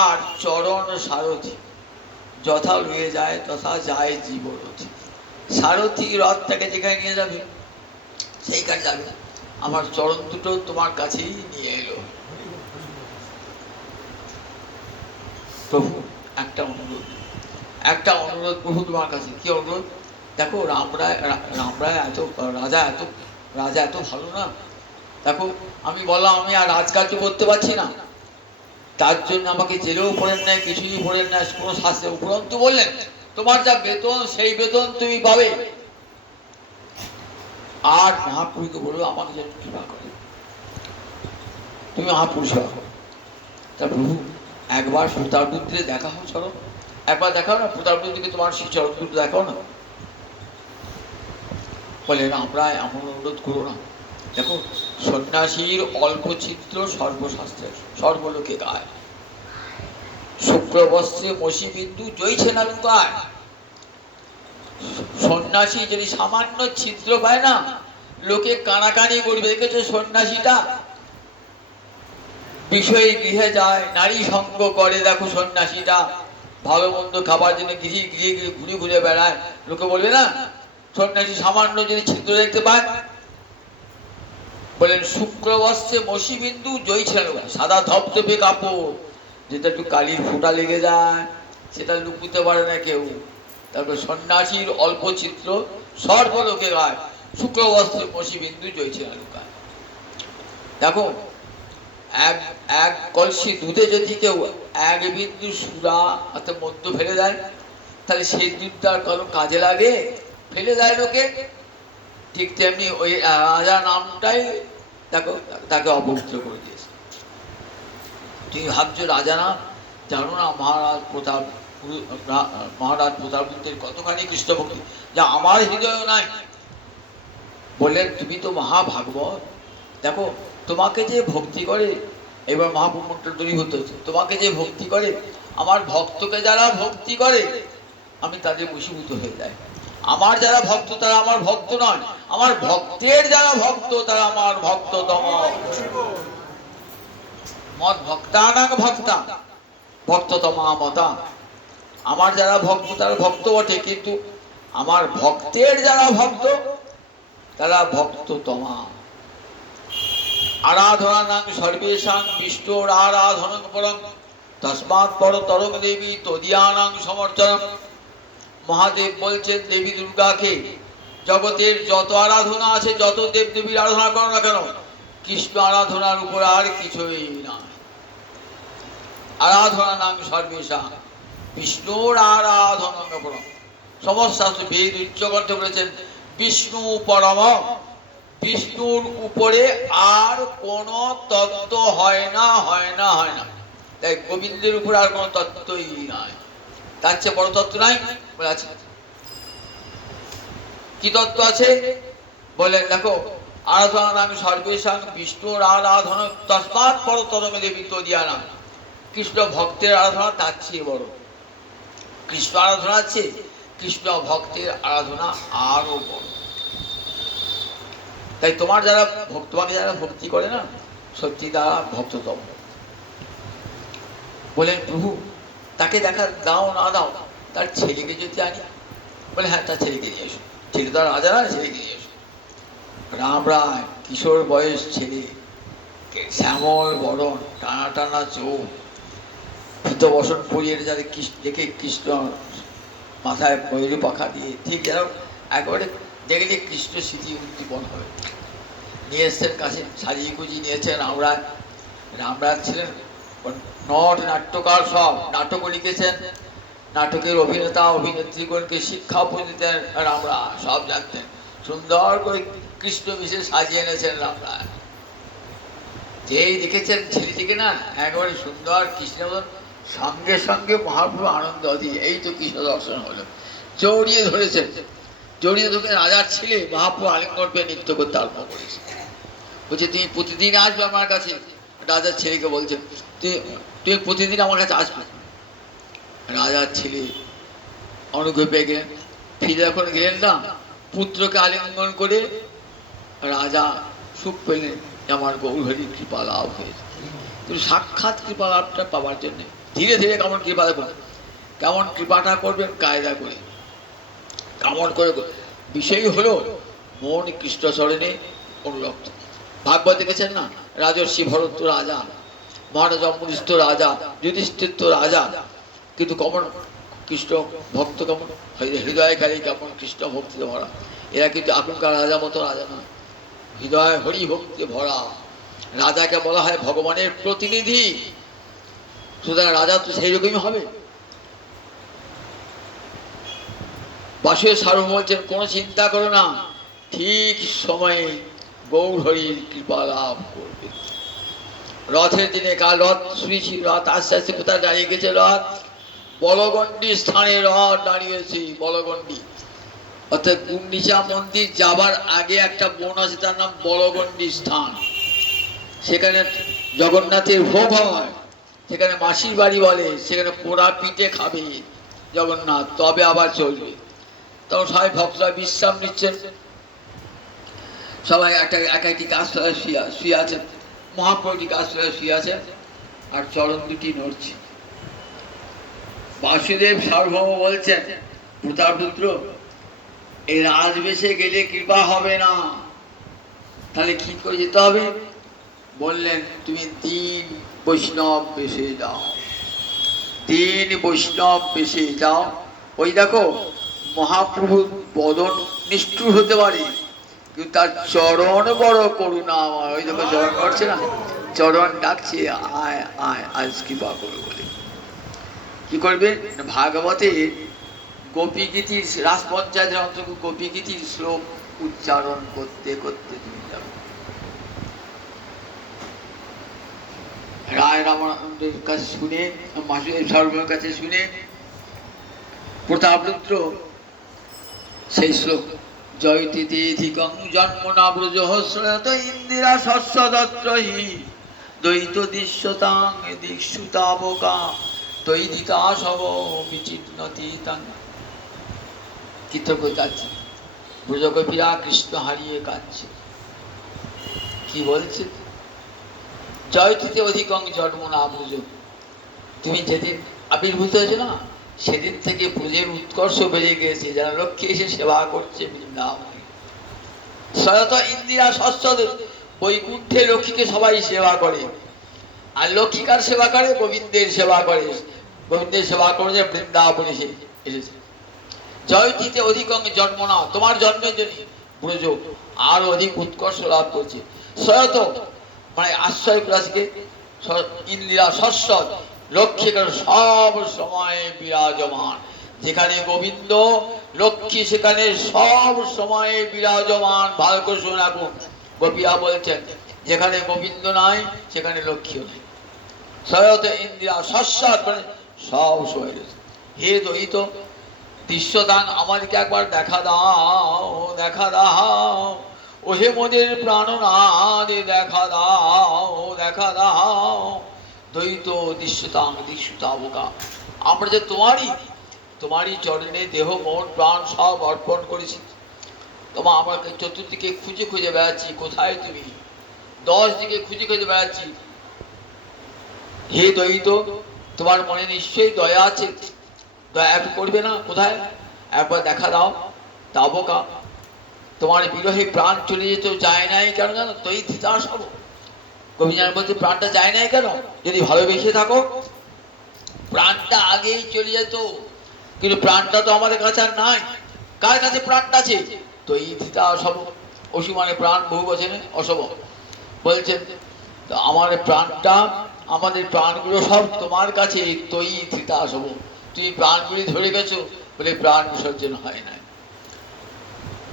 আর চরণ সারথি, যথা লুয়ে যায় তথা যায় জীবরথী। সারথি রথটাকে যেখানে নিয়ে যাবে সেইখানে যাবে, আমার চরণ দুটো তোমার কাছেই নিয়ে এলো। প্রভু একটা অনুরোধ, একটা অনুরোধ প্রভু তোমার কাছে। কি অনুরোধ? দেখো রামরায় এত রাজা এত ভালো না, দেখো আমি বললাম আমি আর রাজকার্য করতে পারছি না, তার জন্য আমাকে জেলেও পড়েন নাই, কিছুই পড়েন না, কোনো শাস্তি। উপরন্তু বললেন তোমার যা বেতন সেই বেতন তুমি পাবে, আর মহাপুরুষকে বলবো আমাকে যেন কৃপা করে, তুমি মহাপুরুষ সেবা করো। তা প্রভু একবার প্রতাপরুদ্রে দেখা হোক, চলো একবার দেখাও না, প্রতাপরুদ্রকে তোমার সেই চরণদুটো দেখাও না। বলে রামরায় এমন অনুরোধ করো না, দেখো সন্ন্যাসীর অল্প চিত্র সর্বশাস্ত্রের সর্বলোকে গায়, শুক্রবস্ত্রে মসি বিন্দু জয়ছে না লুকায়। সন্ন্যাসী যদি সামান্য ছিদ্র পায় না, লোকে কানাকানি করবে। দেখেছো সন্ন্যাসীটা বিষয়ে গৃহে যায়, নারী সঙ্গ করে। দেখো সন্ন্যাসীটা ভালো মন্দ খাবার জন্য গৃহে গৃহে গৃহে ঘুরে ঘুরে বেড়ায়, লোকে বলবে না? সন্ন্যাসী সামান্য যদি ছিদ্র দেখতে পায়, বলেন শুক্রবস্ত্রে মসিবিন্দু জয়ী ছিল, সাদা ধপধপে কাপড়, যেটা একটু কালির ফোঁটা লেগে যায় সেটা লুকুতে পারে না কেউ। তারপর সন্ন্যাসীর অল্প চিত্র সর্বলোকে গায়, শুক্রবস্ত্রে মসিবিন্দু জয়ী ছিল লুকায়। দেখো এক এক কলসি দুধে যদি কেউ এক বিন্দু সুরা অর্থাৎ মধ্য ফেলে দেয়, তাহলে সেই দুধটার কোনো কাজে লাগে? ফেলে দেয় লোকে। ঠিক তেমনি ওই রাজা নামটাই দেখো তাকে অপবিত্র করে দিয়েছে। তুমি ভাবছো রাজা নাম, জানো না মহারাজ প্রতাপ, মহারাজ প্রতাপের কতখানি কৃষ্ণভক্তি, যা আমার হৃদয় নাই। বললেন তুমি তো মহাভাগবত, দেখো তোমাকে যে ভক্তি করে, এবার মহাপুণ্যটা দূরীভূত হচ্ছে, তোমাকে যে ভক্তি করে, আমার ভক্তকে যারা ভক্তি করে আমি তাদের বশীভূত হয়ে যাই। আমার যারা ভক্ত তারা আমার ভক্ত নয়, আমার ভক্তের যারা ভক্ত তারা আমার ভক্ততম। মদ ভক্তানাং ভক্তা ভক্ততমা মতা। আমার যারা ভক্ত তারা ভক্ত বটে, কিন্তু আমার ভক্তের যারা ভক্ত তারা ভক্ততমা। আরাধনানাং সর্বেষাং বিষ্ণুর আরাধনং পরং তস্মাৎ পরতরং দেবী তদীয়ানাং সমর্চনম। মহাদেব বলছেন দেবী দুর্গাকে, জগতের যত আরাধনা আছে, যত দেবদেবীর আরাধনা করো না কেন, কৃষ্ণ আরাধনার উপর আর কিছুই নাই। আরাধনানাং সর্বেষাং বিষ্ণুর আরাধনং পরম। সমস্ত শাস্ত্র বেদ উচ্চকণ্ঠে বলেছেন বিষ্ণু পরম, বিষ্ণুর উপরে আর কোন তত্ত্ব হয় না, হয় না, হয় না। তাই গোবিন্দের উপরে আর কোন তত্ত্বই নাই, তার চেয়ে বড় তত্ত্ব নাই। বলে আছে, কি তত্ত্ব আছে? বলেন দেখো আরাধনা নাম সর্বেশাং বিষ্ণুর আরাধনা তস্মাৎ পরতরমে দেবী তদীয়ানাং। কৃষ্ণ ভক্তের আরাধনা তার চেয়ে বড়। কৃষ্ণ আরাধনা আছে, কৃষ্ণ ভক্তের আরাধনা আরো বড়। তাই তোমার যারা তোমাকে যারা ভক্তি করে না, সত্যি তারা ভক্ততম। বলেন প্রভু তাকে দেখা দাও না দাও, তার ছেলেকে যদি আনি। বলে হ্যাঁ, তার ছেলেকে নিয়ে এসো। ছেলে তো আর রাজা না, ছেলেকে নিয়ে এসো। রাম রায় কিশোর বয়স ছেলে, শ্যামল বরণ, টানা টানা চোখ, ভীত বসন পরিয়ে যাদের দেখে কৃষ্ণ মাথায় ময়ূরী পাখা দিয়ে, ঠিক যেন একেবারে দেখলে কৃষ্ণ স্মৃতি উদ্দীপন হবে। নিয়ে এসছেন কাছে, সাজিয়ে গুজিয়ে নিয়েছেন রামরাজ। রামরাজ ছিলেন নট নাট্যকার, সব নাটকও লিখেছেন, নাটকের অভিনেতা অভিনেত্রীগণকে শিক্ষা দিতেন রামরাজ, সব জানতেন। সুন্দর করে কৃষ্ণ বিশেষ সাজিয়ে এনেছেন রামরাজ। যেই দেখেছেন ছেলেটিকে না একেবারে সুন্দর কৃষ্ণ, সঙ্গে সঙ্গে মহাপ্রভু আনন্দ দিয়ে এই তো কৃষ্ণ দর্শন হলো, জড়িয়ে ধরেছেন। জড়িয়ে ধরে রাজার ছেলে মহাপ্রভু আলিঙ্গন পেয়ে নৃত্য করতে আরম্ভ করেছে। বলছে তুমি প্রতিদিন আসবে আমার কাছে। রাজার ছেলেকে বলছেন তুমি প্রতিদিন আমার কাছে আসবে। রাজার ছেলে অনুগ্রহ পেয়ে গেলেন, ফিরে যখন গেলেন না, পুত্রকে আলিঙ্গন করে রাজা সুখ পেলেন, আমার গৌরহরির কৃপা লাভ হয়েছে। কিন্তু সাক্ষাৎ কৃপা লাভটা পাওয়ার জন্য ধীরে ধীরে কেমন কৃপা দেখুন, কেমন কৃপাটা করবেন কায়দা করে, কেমন করে। বিষয় হলো মন কৃষ্ণচরণে অনুরক্ত। ভাগবত দেখেছেন না, রাজর্ষি ভরত তো রাজা, মহারাজ অমৃত রাজা, যুধিষ্ঠির তো রাজা, কিন্তু কেমন কৃষ্ণ ভক্ত, কেমন হৃদয় খালি কেমন কৃষ্ণ ভক্তিতে ভরা। এরা কিন্তু এখনকার রাজা মতো রাজা না, হৃদয় হরি ভক্তি ভরা। রাজাকে বলা হয় ভগবানের প্রতিনিধি, সুতরাং রাজা তো সেই রকমই হবে। বাসুদেব সার্বভৌম বলছেন কোনো চিন্তা করো না, ঠিক সময়ে গৌরহরির কৃপা লাভ করবে। রথের দিনে কাল রথ শুনেছি, রথ আস্তে আস্তে কোথায় দাঁড়িয়ে গেছে, রথ বলগণ্ডি স্থানে রথ দাঁড়িয়েছে। বলগণ্ডি অর্থাৎ গুন্ডিচা মন্দির যাবার আগে একটা বন আছে, তার নাম বলগণ্ডি স্থান। সেখানে জগন্নাথের ভোগ হয়, সেখানে মাসির বাড়ি বলে, সেখানে পোড়া পিঠে খাবে জগন্নাথ, তবে আবার চলবে। তখন সবাই ভক্তরা বিশ্রাম নিচ্ছেন, সবাই একটি গাছতলায় শুয়ে আছেন। মহাপ্রভুটি গাছতলায় শুয়ে আছেন আর চরণ দুটি নড়ছে। বাসুদেব সার্বভৌম বলছেন, প্রতাপরুদ্র, এই রাজবেশে গেলে কৃপা হবে না, তাহলে কি করে যেতে হবে? বললেন, তুমি দীন বৈষ্ণব বেশে যাও, দীন বৈষ্ণব বেশে যাও। ওই দেখো, মহাপ্রভু বদন নিষ্ঠুর হতে পারে, কিন্তু তার চরণ বড় করুণা। ওই দেখো চরণ করছে না, চরণ ডাকছে, আয় আয় আজ কৃপা করো বলে। কি করবে? ভাগবতে গোপী গীতির, রাজপঞ্চায়েতের অন্তর্গত গোপী গীতির শ্লোক উচ্চারণ করতে করতে তুমি যাবে। রায় রামানন্দের কাছে শুনে, বাসুদেব সার্বভৌমের কাছে শুনে প্রতাপরুদ্র সেই শ্লোক, জয়তিথিকং জন্মনা ব্রজহস্রত ইন্দিরা শস্যদত্রহি দ্বৈত দৃশ্যতাং দীক্ষুতাবকা তৈদিতা সব বিচিন্নতি তাং। কীর্তন যাচ্ছে, ব্রজগোপীরা কৃষ্ণ হারিয়ে কাঁদছে। কি বলছে? জয়তিথি অধিকং জন্ম না ব্রজ, তুমি যেদিন আবির্ভূত হয়েছে না, সেদিন থেকে ব্রজের উৎকর্ষ বেড়ে গিয়েছে, যারা লক্ষ্মী এসে সেবা করছে বৃন্দাবনে। সয়ত ইন্দিরা শস্যদ, বৈকুণ্ঠে লক্ষ্মীকে সবাই সেবা করে, আর লক্ষ্মী কার সেবা করে? গোবিন্দের সেবা করে। গোবিন্দের সেবা করে যে বৃন্দাবনে এসেছে। জয়তিতে অধিকং জন্ম না, তোমার জন্মের জন্য ব্রজ আরো অধিক উৎকর্ষ লাভ করছে। সয়ত মানে আশ্রয় রাশিকে, ইন্দিরা শস্যদ, লক্ষ্মী সব সময় বিরাজমান। যেখানে গোবিন্দ লক্ষ্মী, সেখানে সব সময় বিরাজমান। ভালো করে শুনে রাখুন, গোপীরা বলছেন, যেখানে গোবিন্দ নাই সেখানে লক্ষ্মীও নেই। সয়ত ইন্দিরা শস্যদ মানে সব সময় রয়েছে। হে দ্বৈত দৃশ্যদান, আমাদেরকে একবার দেখা দাও, দেখা দাও। ও হে মনের প্রাণনাথ, দেখা দাও, দেখা দাও। দ্বৈত দৃশ্যতাং দীক্ষুতাবকা, আমরা যে তোমারই চরণে দেহ মন প্রাণ সব অর্পণ করেছি। তোমার আমাকে চতুর্দিকে খুঁজে খুঁজে বেড়াচ্ছি, কোথায় তুমি? 10 দিকে খুঁজে খুঁজে বেড়াচ্ছি। হে দ্বৈত, তোমার মনে নিশ্চয়ই দয়া আছে, দয়া একটু করবে না? কোথায়? একবার দেখা দাও। তাবকা, তোমার বিরহে প্রাণ চলে যেত, যায় নাই কেন জানো? তৈ ধিতাস হব, গোবিন্দের মধ্যে প্রাণটা যায় নাই কেন? যদি ভালোবেসে থাকো, প্রাণটা আগেই চলে যেত, কিন্তু প্রাণটা তো আমাদের কাছে আর নাই। কার কাছে প্রাণটা আছে? তৈ ধিতাস হব, অসু মানে প্রাণ, বহু বচনে অসব। বলছেন আমার প্রাণটা, আমাদের প্রাণগুলো সব তোমার কাছে, তৈ ধিতাস হব। তুমি প্রাণগুলি ধরে গেছো বলে প্রাণ বিসর্জন হয় না।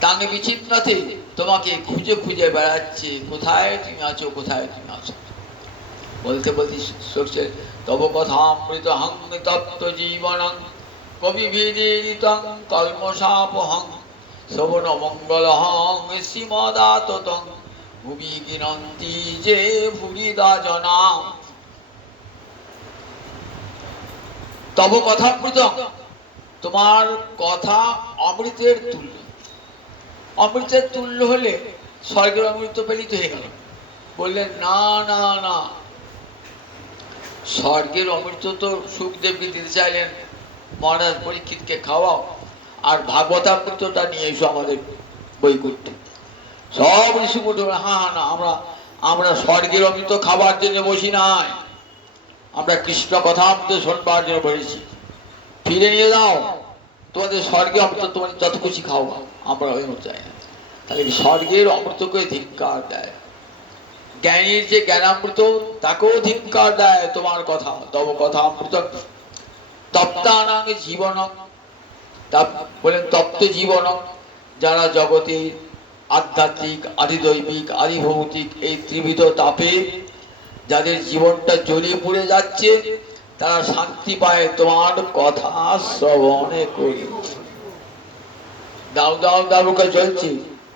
তাঙ্গে বিচিত্রতে, তোমাকে খুঁজে খুঁজে বেড়াচ্ছে, কোথায় তুমি আছো, কোথায় তুমি আছো। বলতে বলতে সরছে, তব কথামৃত হং তপ্ত জীবনং কবি ভিদিতং কল্মশাপহং শ্রবণ মঙ্গল হং শ্রীমদাততং ভুবি গিনন্তি যে ভুরিদা জনা। তব কথামৃত, তোমার কথা অমৃতের তুল্য। অমৃতের তুল্য হলে স্বর্গের অমৃত পেলিত হয়ে গেল। বললেন না না না, স্বর্গের অমৃত তো সুখদেবকে দিতে চাইলেন, মহারাজ পরীক্ষিতকে খাওয়াও, আর ভাগবতামৃতটা নিয়ে এসো আমাদের বৈকুণ্ঠে। সব ঋষি বলতে, হ্যাঁ হ্যাঁ, না, আমরা স্বর্গের অমৃত খাবার জন্য বসি নাই, আমরা কৃষ্ণ কথামৃত শোনবার জন্য বসেছি। ফিরে নিয়ে দাও তোমাদের স্বর্গীয় অমৃত, তোমাদের যত খুশি খাও, আমরা ওই মতো চাই না। তাহলে স্বর্গের অমৃতকে ধিক্কার দেয়, জ্ঞানীর যে জ্ঞানামৃত তাকেও ধিক্কার দেয় তোমার কথা। তব কথা অমৃত তপ্তানাং জীবন, বলেন তপ্ত জীবন, যারা জগতে আধ্যাত্মিক, আদিদৈবিক, আদিভৌতিক এই ত্রিবিধ তাপে যাদের জীবনটা জ্বলিয়ে পুড়ে যাচ্ছে, তারা শান্তি পায় তোমার কথা শ্রবণে করি। দাও দাও দাবুকা জ্বলছে,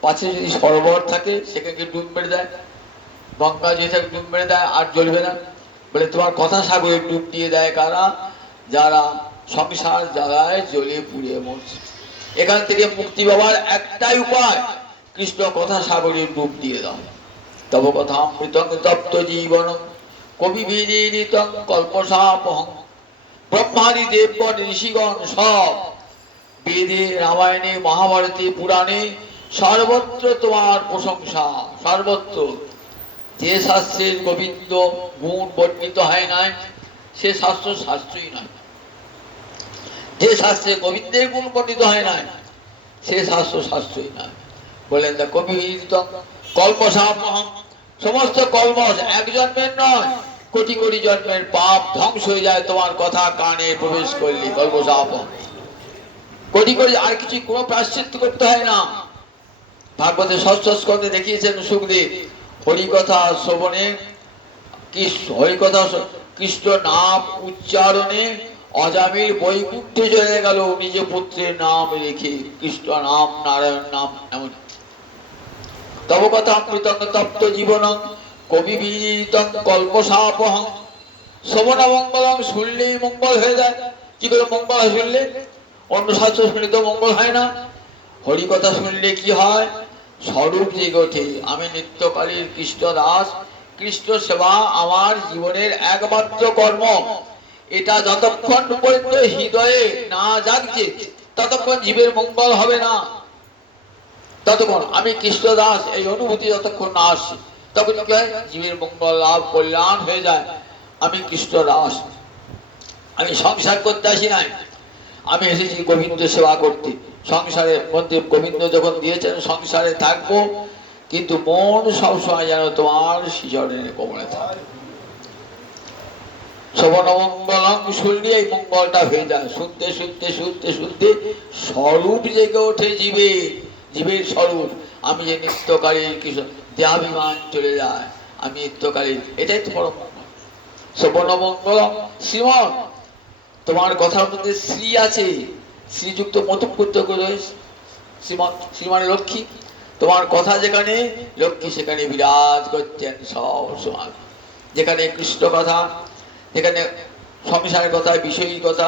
পাশে যদি সরোবর থাকে সেখানে ডুব মেরে দেয়, গঙ্গা যে থাকে ডুব মেরে দেয়, আর জ্বলবে না। বলে তোমার কথা সাগরে ডুব দিয়ে দেয় কারা? যারা সংসার জ্বালায় জ্বলে পুড়ে মরছে। এখান থেকে মুক্তি পাওয়ার একটাই উপায়, কৃষ্ণ কথা সাগরের ডুব দিয়ে দাও। তব কথা অমৃতং তপ্ত জীবন কবি বিদিতং কল্পসাপহং। ব্রহ্মাদি দেবগণ ঋষিগণ সব বেদে, রামায়ণে, মহাভারতে, পুরাণে সর্বত্র তোমার প্রশংসা। সর্বত্র যে শাস্ত্রের গোবিন্দ গুণ বর্ণিত হয় নাই সে শাস্ত্র শাস্ত্রই নয়। যে শাস্ত্রে গোবিন্দের গুণ বর্ণিত হয় নাই সে শাস্ত্র শাস্ত্রই নয়। বলেন দা কবি কল্পসাপহং। সমস্ত কল্মষ এক জন্মের নয়, কোটি কোটি জন্মের পাপ ধ্বংস হয়ে যায় তোমার কথা কানে প্রবেশ করলে। কল্পসাপহং কোটি কোটি, আর কিছু কোনো প্রায়শ্চিত্ত করতে হয় না। ভাগবতে ষষ্ঠ স্কন্ধে দেখিয়েছেন সুখদেব, হরিকথা শ্রবণে, হরিকথা কৃষ্ণ নাম উচ্চারণে অজামিল বৈকুণ্ঠে চলে গেল নিজ পুত্রের নাম রেখে। কৃষ্ণ নাম, নারায়ণ নাম এমন। তব কথা অমৃতং তপ্ত জীবনং কবি বিদিতং কল্পসাপহং। শ্রবণ মঙ্গলং, শুনলেই মঙ্গল হয়ে যায়। কি করে মঙ্গল হয় শুনলে? অন্য শাস্ত্র শুনলে তো মঙ্গল হয় না। হরিকথা শুনলে কি হয়? স্বরূপ জেগে ওঠে। আমি নিত্যকালীর কৃষ্ণ দাস, কৃষ্ণ সেবা আমার জীবনের একমাত্র কর্ম। এটা যতক্ষণ পর্যন্ত হৃদয়ে না জাগছে ততক্ষণ জীবের মঙ্গল হবে না। ততক্ষণ আমি কৃষ্ণ দাস এই অনুভূতি যতক্ষণ না আসছে তখন কি হয়? জীবের মঙ্গল লাভ, কল্যাণ হয়ে যায়। আমি কৃষ্ণ দাস, আমি সংসার করতে আসি নাই, আমি এসেছি গোবিন্দ সেবা করতে। সংসারের মধ্যে গোবিন্দ যখন দিয়েছেন সংসারে থাকবো, কিন্তু মন সবসময় যেন তোমার শ্রীচরণের কোমলে থাকে। শ্রবণ মঙ্গলং শুনলে এই মঙ্গলটা হয়ে যায়। শুনতে শুনতে শুনতে শুনতে স্বরূপ জেগে ওঠে জীবে, জীবের স্বরূপ। আমি যে নিত্যকালীর কৃষ্ণ, দেহাভিমান চলে যায়, আমি নিত্যকালীর, এটাই তো বড় মঙ্গল। শ্রবণ মঙ্গলং শ্রীমন, তোমার কথার মধ্যে শ্রী আছে, শ্রীযুক্ত মতুপুত্র করে শ্রীমান, শ্রীমান লক্ষ্মী। তোমার কথা যেখানে লক্ষ্মী সেখানে বিরাজ করছেন সব সময়। যেখানে কৃষ্ণ কথা, যেখানে সংসারের কথা, বিষয়ী কথা,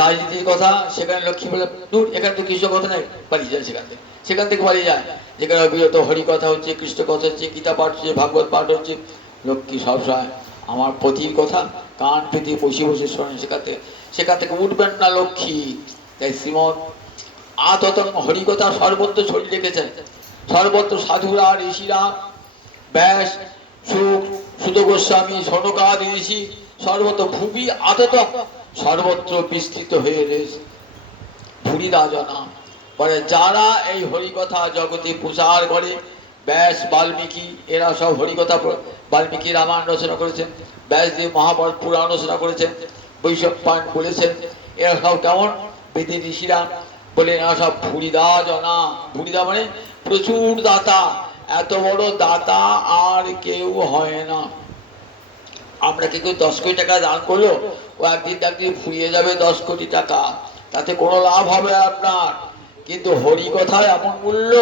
রাজনীতির কথা, সেখানে লক্ষ্মী বলে দূর, এখানে তো কৃষ্ণ কথা নেই, পালিয়ে যায় সেখান থেকে। সেখান থেকে পালিয়ে যায়। যেখানে বিরত হরি কথা হচ্ছে, কৃষ্ণ কথা হচ্ছে, গীতা পাঠ হচ্ছে, ভাগবত পাঠ হচ্ছে, লক্ষ্মী সবসময় আমার পতির কথা কান পেতে বসে বসে শোনেন। সেখান থেকে উঠবেন না লক্ষ্মী। তাই শ্রীমৎ আততং হরিকথা সর্বত্র ছড়িয়ে রেখেছেন। সর্বত্র সাধুরা, ঋষিরা, ব্যাস, সুত গোস্বামী, সনকাদি ঋষি সর্বত্র ভূমি আততং সর্বত্র বিস্তৃত হয়ে রয়েছে। ভুরিদা জনা পরে যারা এই হরিকথা জগতে প্রচার করে, ব্যাস, বাল্মীকি, এরা সব হরিকথা, বাল্মীকি রামায়ণ রচনা করেছেন, ব্যাসদেব মহাভারত পুরাণ রচনা করেছেন, বৈষ্ণব পাঠ বলেছেন। এরা সব কেমন? বেদে ঋষিরা বলে এরা সব ভুরিদা জনা। ভুরিদা মানে প্রচুর দাতা। এত বড় দাতা আর কেউ হয় না। আমরা কেউ 10 কোটি টাকা দান করলো, ও একদিন একদিন ফুরিয়ে যাবে 10 কোটি টাকা, তাতে কোনো লাভ হবে আপনার। কিন্তু হরি কথায় এমন মূল্য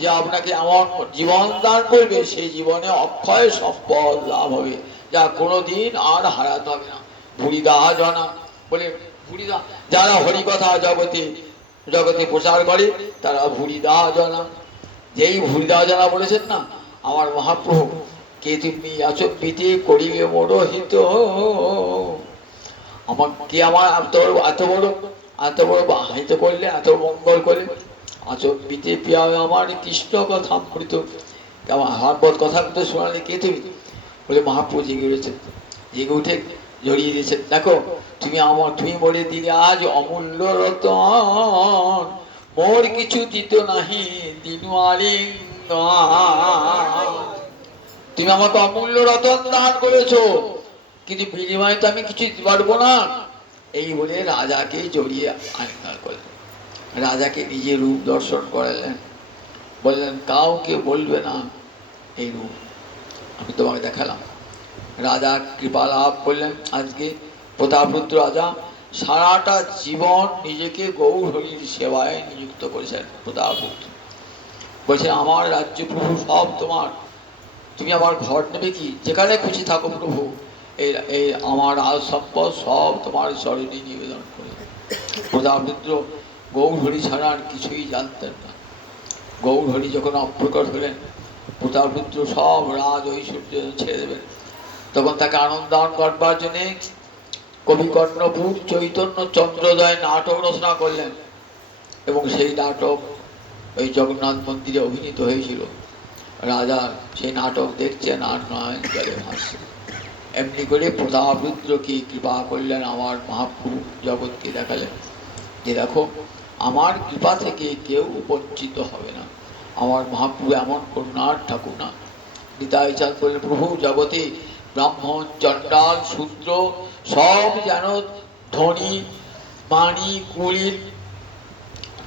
যে আপনাকে এমন জীবন দান করবে, সেই জীবনে অক্ষয় সম্পদ লাভ হবে, যা কোনোদিন আর হারাতে হবে না। ভুরিদা জনা বলে, ভুরিদা যারা হরি কথা জগতে জগতে প্রচার করে তারা ভুরিদা জনা। যেই ভুরিদা জনা বলেছেন না আমার মহাপ্রভু, কে তুমি আছো পিতে করিবে মোরহিত, আমার কে আমার এত বড় বাহিত করলে, এত মঙ্গল করলে, আছো পিতে পিয়া আমার কৃষ্ণ কথা অমৃত, আমার ভাগবত কথা তো শোনালে কে তুমি? বলে মহাপ্রভু জেগে উঠেছেন, জেগে উঠে জড়িয়ে দিয়েছেন। দেখো তুমি মরে দিলে আজ অমূল্য রতন, মোর কিছু দিত নাহি দিনু আলিঙ্গন। তুমি আমাকে অমূল্য রতন দান করেছো, কিন্তু বিনিময়ে তো আমি কিছু দিতে পারবো না। এই বলে রাজাকে জড়িয়ে আলিঙ্গন করলেন, রাজাকে নিজের রূপ দর্শন করালেন, বললেন কাউকে বলবে না এই রূপ আমি তোমাকে দেখালাম। রাজা কৃপা লাভ করলেন। আজকে প্রতাপরুদ্র রাজা সারাটা জীবন নিজেকে গৌর হরির সেবায় নিযুক্ত করেছেন। প্রতাপরুদ্র বলছেন আমার রাজ্য প্রভু সব তোমার, তুমি আমার ঘর নেবে কি? যেখানে খুশি থাকো প্রভু, এই আমার আজ সম্পদ সব তোমার চরণে নিবেদন করে। প্রতাপরুদ্র গৌরহরি ছাড়া আর কিছুই জানতেন না। গৌরহরি যখন অপ্রকট হলেন, প্রতাপরুদ্র সব রাজ ঐশ্বর্য ছেড়ে দেবেন, তখন তাকে আনন্দায়ন করবার জন্যে কবি কর্ণপুর চৈতন্য চন্দ্রোদয় নাটক রচনা করলেন, এবং সেই নাটক ওই জগন্নাথ মন্দিরে অভিনীত হয়েছিল। রাজা সেই নাটক দেখছেন আর নয় জলে ভাসছে। এমনি করে প্রতাপরুদ্রকে কৃপা করলেন, আমার মহাপ্রভু জগৎকে দেখালেন যে দেখো, আমার কৃপা থেকে কেউ বঞ্চিত হবে না। আমার মহাপ্রভু এমন করুণার ঠাকুর না। নিতাই চাঁদ বললেন, প্রভু জগতে ব্রাহ্মণ চণ্ডাল শূদ্র সব যেন ধনী মানি কুলিন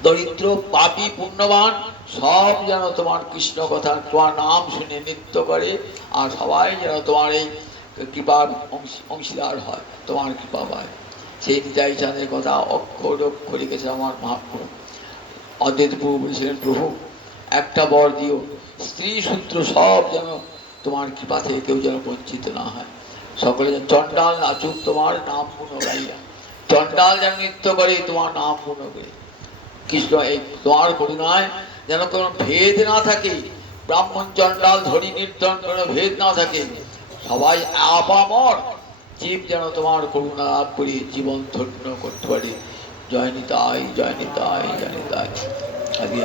দরিদ্র পাপী পুণ্যবান সব যেন তোমার কৃষ্ণ কথা তোমার নাম শুনে নৃত্য করে, আর সবাই যেন তোমার এই কৃপার অংশীদার হয়, তোমার কৃপা পায়। সেই নিতাই চাঁদের কথা অক্ষর অক্ষর লিখেছে আমার মহাপ্রভু। অদ্বৈত প্রভু বলেছিলেন, প্রভু একটা বর দিও, স্ত্রী সূত্র সব যেন তোমার কৃপা থেকে কেউ যেন বঞ্চিত না হয়। সকলে যেন চণ্ডাল নাচুক তোমার নাম গুণ গাইয়া, চণ্ডাল যেন নৃত্য করে তোমার নাম গুণ করে। কৃষ্ণ এই তোমার করুণায় যেন কোনো ভেদ না থাকে, ব্রাহ্মণ চণ্ডাল ধনী নির্ধন কোনো ভেদ না থাকে, সবাই আপামর জীব যেন তোমার করুণা লাভ করে জীবন ধন্য করতে পারে। জয় নিতাই, জয় নিতাই, জয় নিতাই। আজকে